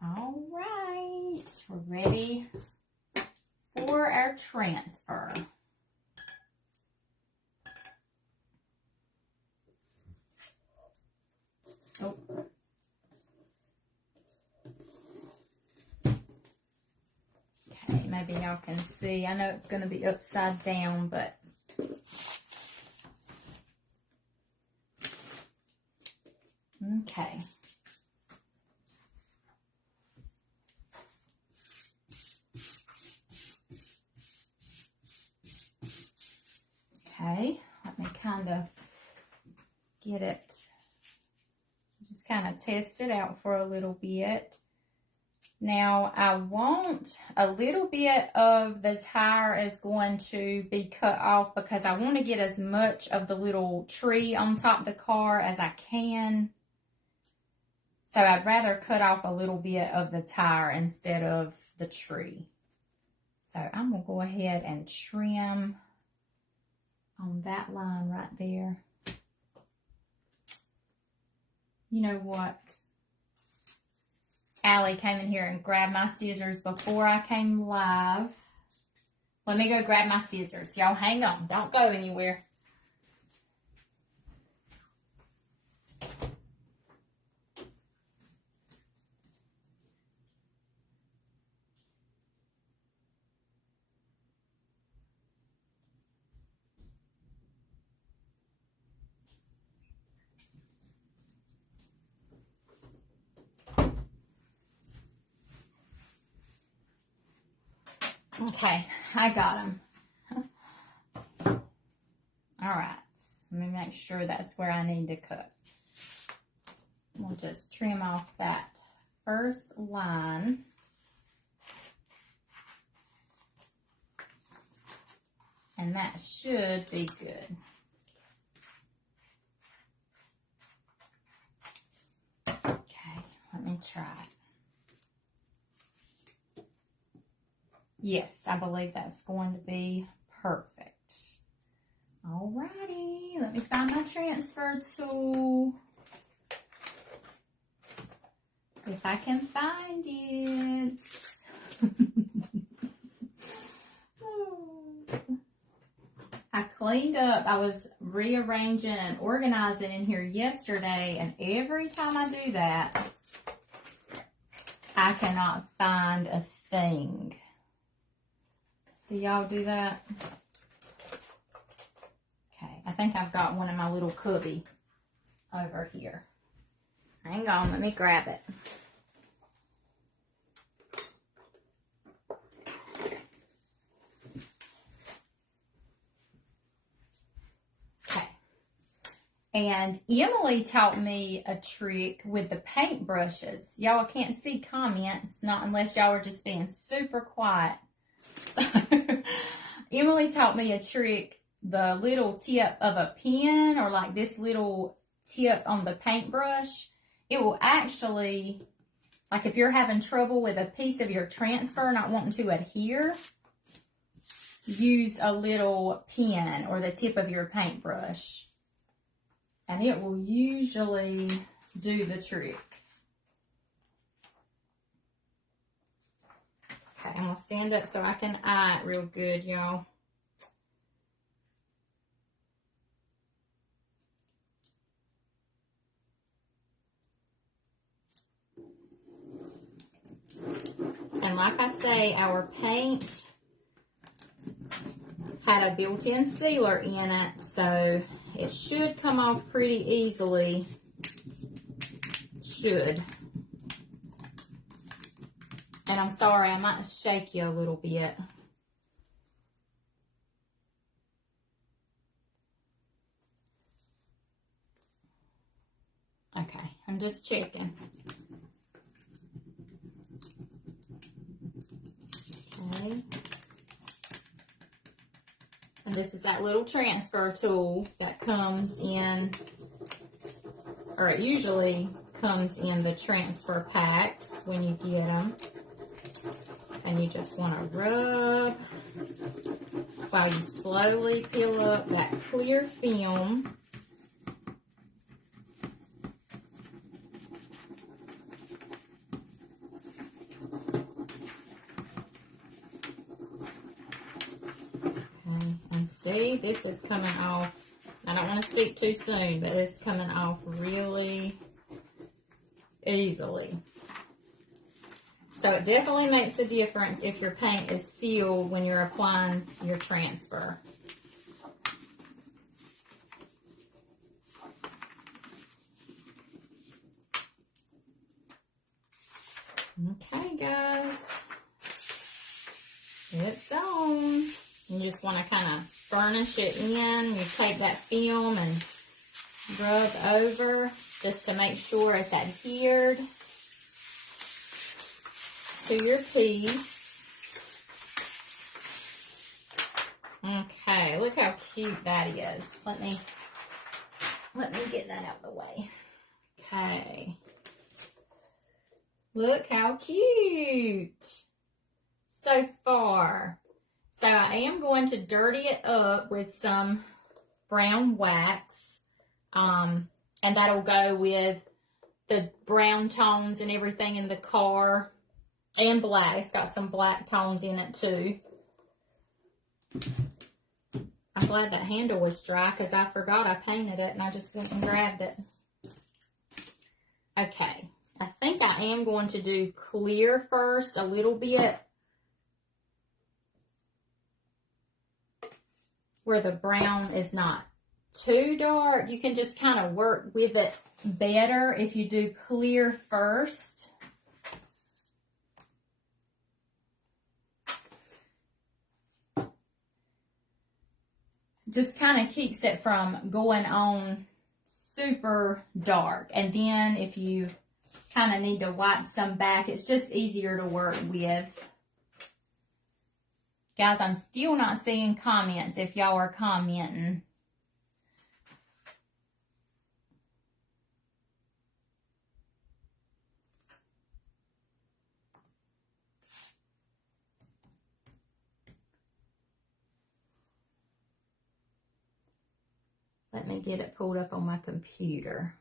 All right, we're ready for our transfer. Oh. Okay, maybe y'all can see. I know it's going to be upside down, but okay. Okay, let me kind of get it, just kind of test it out for a little bit. Now I want a little bit of the tire is going to be cut off because I want to get as much of the little tree on top of the car as I can. So I'd rather cut off a little bit of the tire instead of the tree. So I'm going to go ahead and trim on that line right there. You know what? Allie came in here and grabbed my scissors before I came live. Let me go grab my scissors. Y'all hang on. Don't go anywhere. Okay, I got them. All right, let me make sure that's where I need to cut. We'll just trim off that first line. And that should be good. Okay, let me try it. Yes, I believe that's going to be perfect. Alrighty, let me find my transfer tool. If I can find it. I cleaned up, I was rearranging and organizing in here yesterday, and every time I do that, I cannot find a thing. Do y'all do that? Okay, I think I've got one in my little cubby over here. Hang on, let me grab it. Okay. And Emily taught me a trick with the paintbrushes. Y'all can't see comments, not unless y'all are just being super quiet. Emily taught me a trick, the little tip of a pen or like this little tip on the paintbrush. It will actually, like if you're having trouble with a piece of your transfer not wanting to adhere, use a little pen or the tip of your paintbrush. And it will usually do the trick. Okay, I'm going to stand up so I can eye it real good, y'all. And like I say, our paint had a built-in sealer in it, so it should come off pretty easily. Should. And I'm sorry, I might shake you a little bit. Okay, I'm just checking. Okay. And this is that little transfer tool that comes in, or it usually comes in the transfer packs when you get them. And you just want to rub while you slowly peel up that clear film. Okay, and see, this is coming off. I don't want to speak too soon, but it's coming off really easily. So it definitely makes a difference if your paint is sealed when you're applying your transfer. Okay, guys. It's on. You just want to kind of burnish it in. You take that film and rub over just to make sure it's adhered to your piece. Okay, look how cute that is. Let me get that out of the way. Okay. Look how cute so far. So I am going to dirty it up with some brown wax. And that'll go with the brown tones and everything in the car. And black. It's got some black tones in it too. I'm glad that handle was dry because I forgot I painted it and I just went and grabbed it. Okay. I think I am going to do clear first a little bit. Where the brown is not too dark. You can just kind of work with it better if you do clear first. Just kind of keeps it from going on super dark. And then if you kind of need to wipe some back, it's just easier to work with. Guys, I'm still not seeing comments if y'all are commenting. Let me get it pulled up on my computer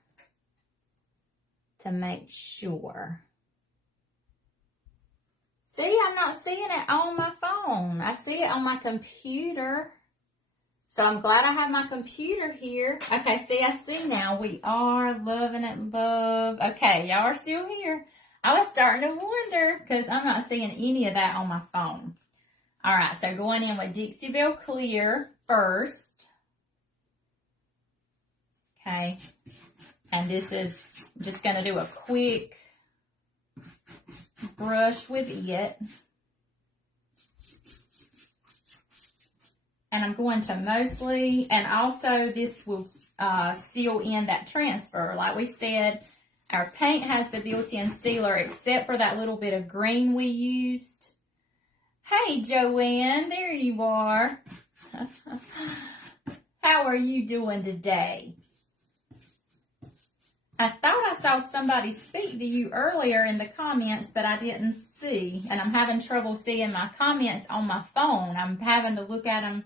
to make sure. See, I'm not seeing it on my phone. I see it on my computer. So I'm glad I have my computer here. Okay, see, I see now. We are loving it, love. Okay, y'all are still here. I was starting to wonder because I'm not seeing any of that on my phone. All right, so going in with Dixie Belle Clear first. Okay, and this is just going to do a quick brush with it. And I'm going to mostly, and also this will seal in that transfer. Like we said, our paint has the built-in sealer except for that little bit of green we used. Hey, Joanne, there you are. How are you doing today? I thought I saw somebody speak to you earlier in the comments, but I didn't see. And I'm having trouble seeing my comments on my phone. I'm having to look at them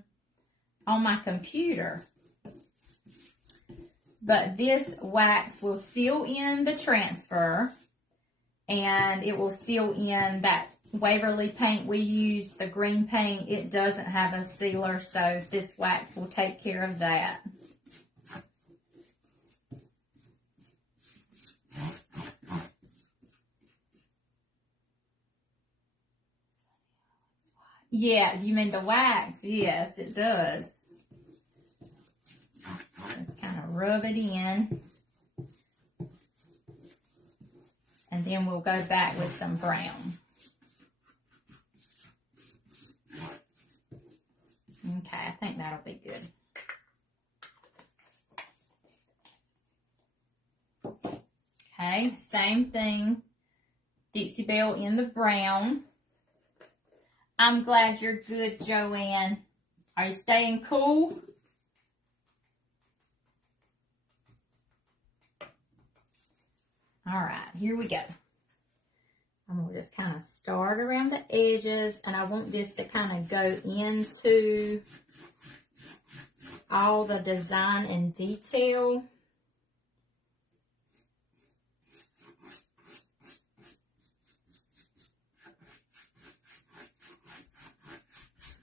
on my computer. But this wax will seal in the transfer. And it will seal in that Waverly paint we use, the green paint. It doesn't have a sealer, so this wax will take care of that. Yeah, you mean the wax? Yes, it does. Just kind of rub it in. And then we'll go back with some brown. Okay, I think that'll be good. Okay, same thing. Dixie Belle in the brown. I'm glad you're good, Joanne. Are you staying cool? All right, here we go. I'm going to just kind of start around the edges, and I want this to kind of go into all the design and detail.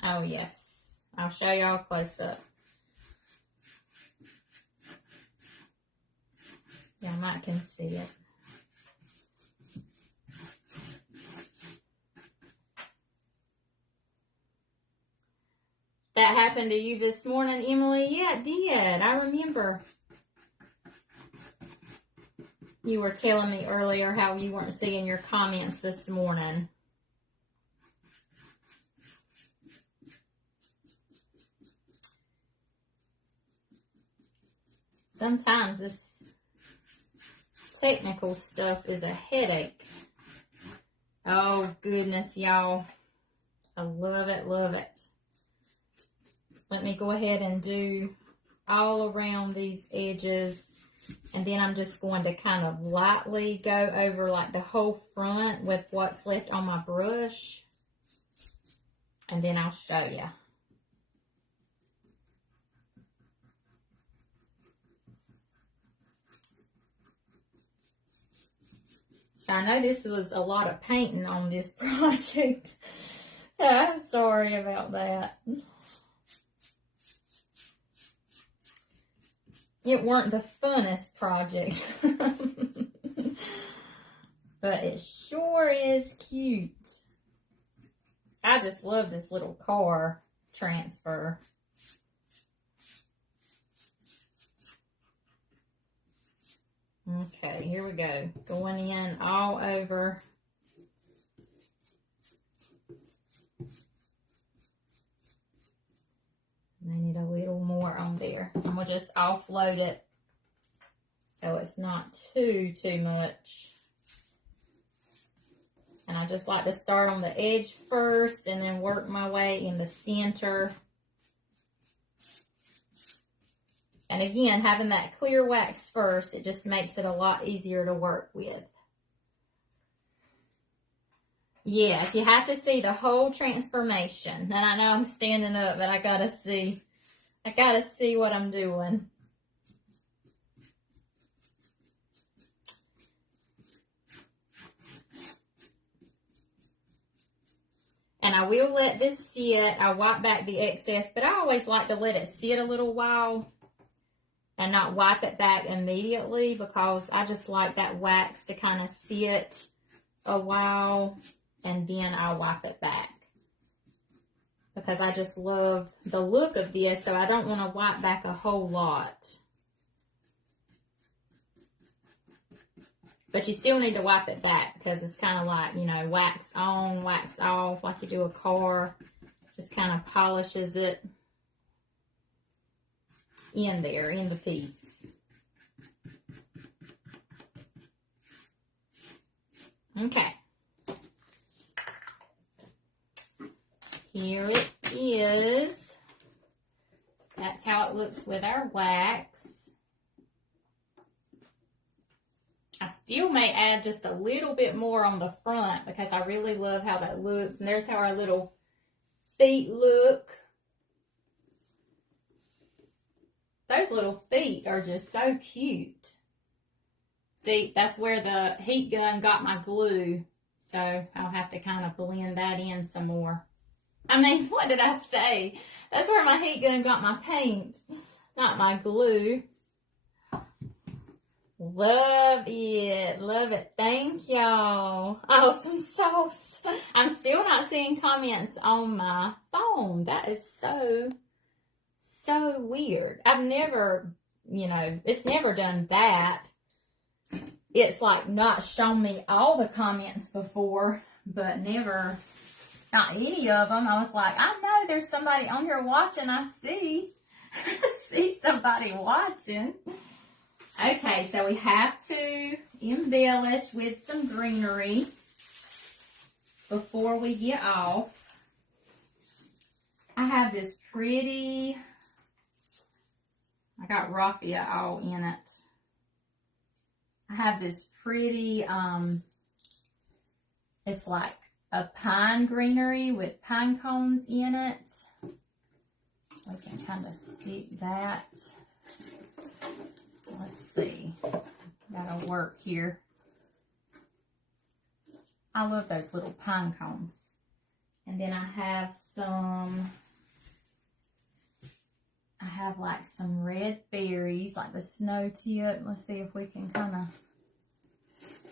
Oh, yes. I'll show y'all close up. Yeah, I might can see it. That happened to you this morning, Emily? Yeah, it did. I remember. You were telling me earlier how you weren't seeing your comments this morning. Sometimes this technical stuff is a headache. Oh, goodness, y'all. I love it, love it. Let me go ahead and do all around these edges. And then I'm just going to kind of lightly go over like the whole front with what's left on my brush. And then I'll show you. So I know this was a lot of painting on this project. I'm sorry about that. It weren't the funnest project. But it sure is cute. I just love this little car transfer. Okay, here we go. Going in all over. I need a little more on there. I'm going to just offload it so it's not too much. And I just like to start on the edge first and then work my way in the center. And again, having that clear wax first, it just makes it a lot easier to work with. Yes, you have to see the whole transformation. And I know I'm standing up, but I gotta see what I'm doing. And I will let this sit. I wipe back the excess, but I always like to let it sit a little while and not wipe it back immediately, because I just like that wax to kind of sit a while and then I'll wipe it back. Because I just love the look of this, so I don't want to wipe back a whole lot. But you still need to wipe it back, because it's kind of like, you know, wax on, wax off, like you do a car. Just kind of polishes it in there, in the piece. Okay. Here it is. That's how it looks with our wax. I still may add just a little bit more on the front because I really love how that looks. And there's how our little feet look. Those little feet are just so cute. See, that's where the heat gun got my glue. So I'll have to kind of blend that in some more. I mean, what did I say? That's where my heat gun got my paint, not my glue. Love it. Love it. Thank y'all. Awesome sauce. I'm still not seeing comments on my phone. That is so weird. I've never, it's never done that. It's like not shown me all the comments before, but never, not any of them. I was like, I know there's somebody on here watching. I see somebody watching. Okay, so we have to embellish with some greenery before we get off. I have this pretty, I got raffia all in it. I have this pretty, it's like a pine greenery with pine cones in it. We can kind of stick that. Let's see. That'll work here. I love those little pine cones. And then I have like some red berries, like the snow tip. Let's see if we can kind of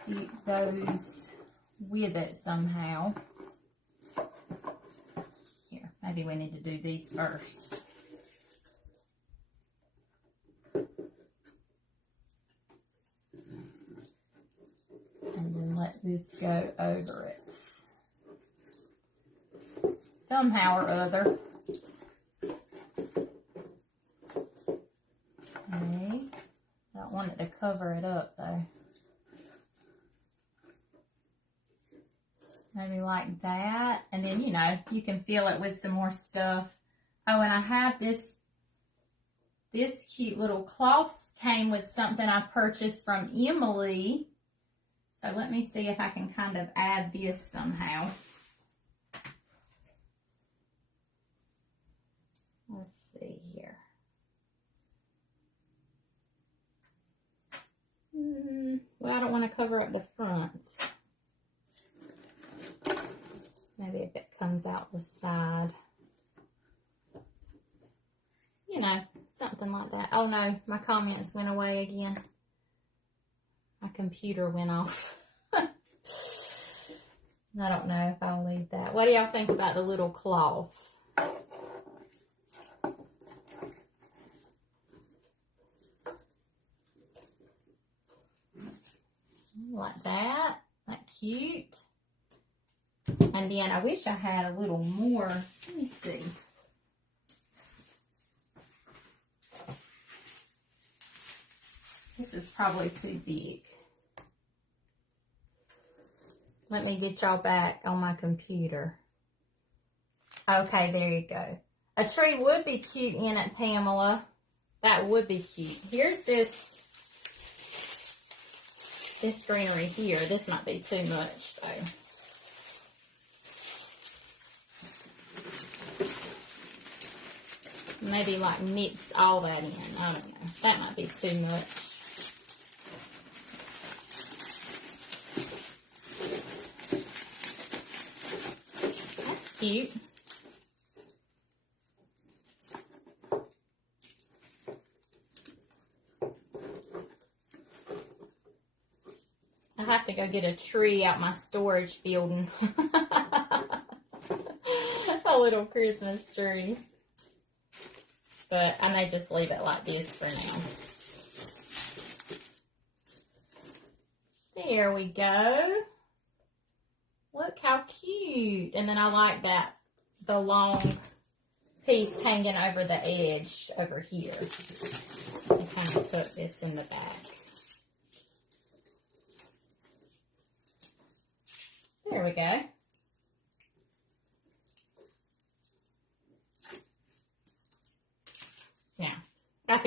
stick those with it somehow. Here, maybe we need to do these first. And then let this go over it. Somehow or other. Okay. it to cover it up though. Maybe like that. And then, you know, you can fill it with some more stuff. Oh, and I have this cute little cloth came with something I purchased from Emily. So let me see if I can kind of add this somehow. Let's see here. Well, I don't want to cover up the front. Maybe if it comes out the side. You know, something like that. Oh no, my comments went away again. My computer went off. I don't know if I'll leave that. What do y'all think about the little cloth? Like that. That cute. And then I wish I had a little more. Let me see. This is probably too big. Let me get y'all back on my computer. Okay, there you go. A tree would be cute in it, Pamela. That would be cute. Here's this greenery here. This might be too much, though. Maybe like mix all that in. I don't know. That might be too much. That's cute. I have to go get a tree out my storage building. A little Christmas tree. But I may just leave it like this for now. There we go. Look how cute. And then I like that, the long piece hanging over the edge over here. I kind of tuck this in the back. There we go. Yeah, I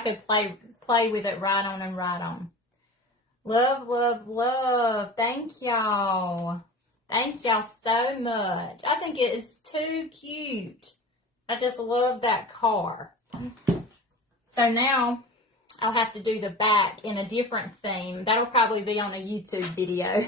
could play with it right on and right on. Love, love, love. Thank y'all. Thank y'all so much. I think it is too cute. I just love that car. So now I'll have to do the back in a different theme. That'll probably be on a YouTube video.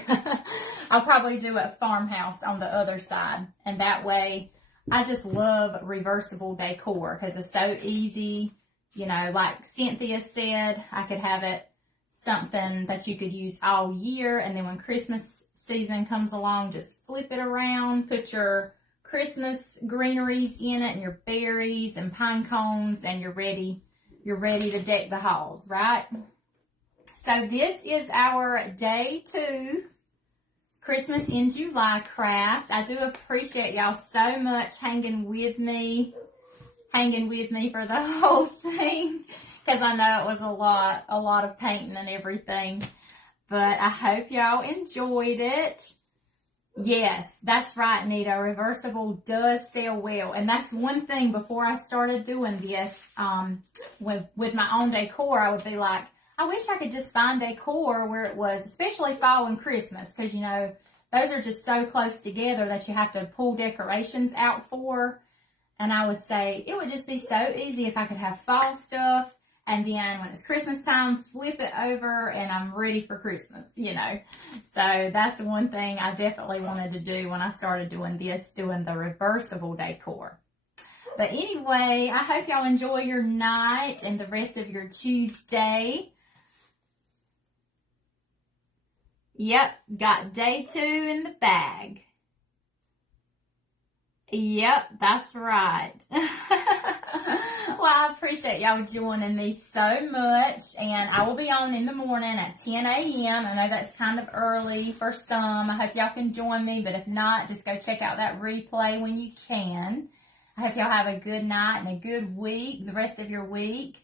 I'll probably do a farmhouse on the other side. And that way, I just love reversible decor because it's so easy. You know, like Cynthia said, I could have it something that you could use all year. And then when Christmas season comes along, just flip it around, put your Christmas greeneries in it and your berries and pine cones, and you're ready to deck the halls, right? So this is our day 2 Christmas in July craft. I do appreciate y'all so much hanging with me for the whole thing, because I know it was a lot of painting and everything, but I hope y'all enjoyed it. Yes, that's right, Nita. Reversible does sell well, and that's one thing. Before I started doing this, with my own decor, I would be like, I wish I could just find decor where it was, especially fall and Christmas, because, you know, those are just so close together that you have to pull decorations out for. And I would say it would just be so easy if I could have fall stuff, and then when it's Christmas time, flip it over and I'm ready for Christmas, you know. So that's the one thing I definitely wanted to do when I started doing this, doing the reversible decor. But anyway, I hope y'all enjoy your night and the rest of your Tuesday. Yep, got day 2 in the bag. Yep, that's right. Well, I appreciate y'all joining me so much, and I will be on in the morning at 10 a.m. I know that's kind of early for some. I hope y'all can join me, but if not, just go check out that replay when you can. I hope y'all have a good night and a good week, the rest of your week.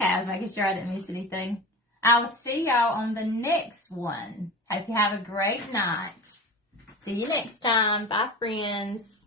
Okay, I was making sure I didn't miss anything. I will see y'all on the next one. Hope you have a great night. See you next time. Bye, friends.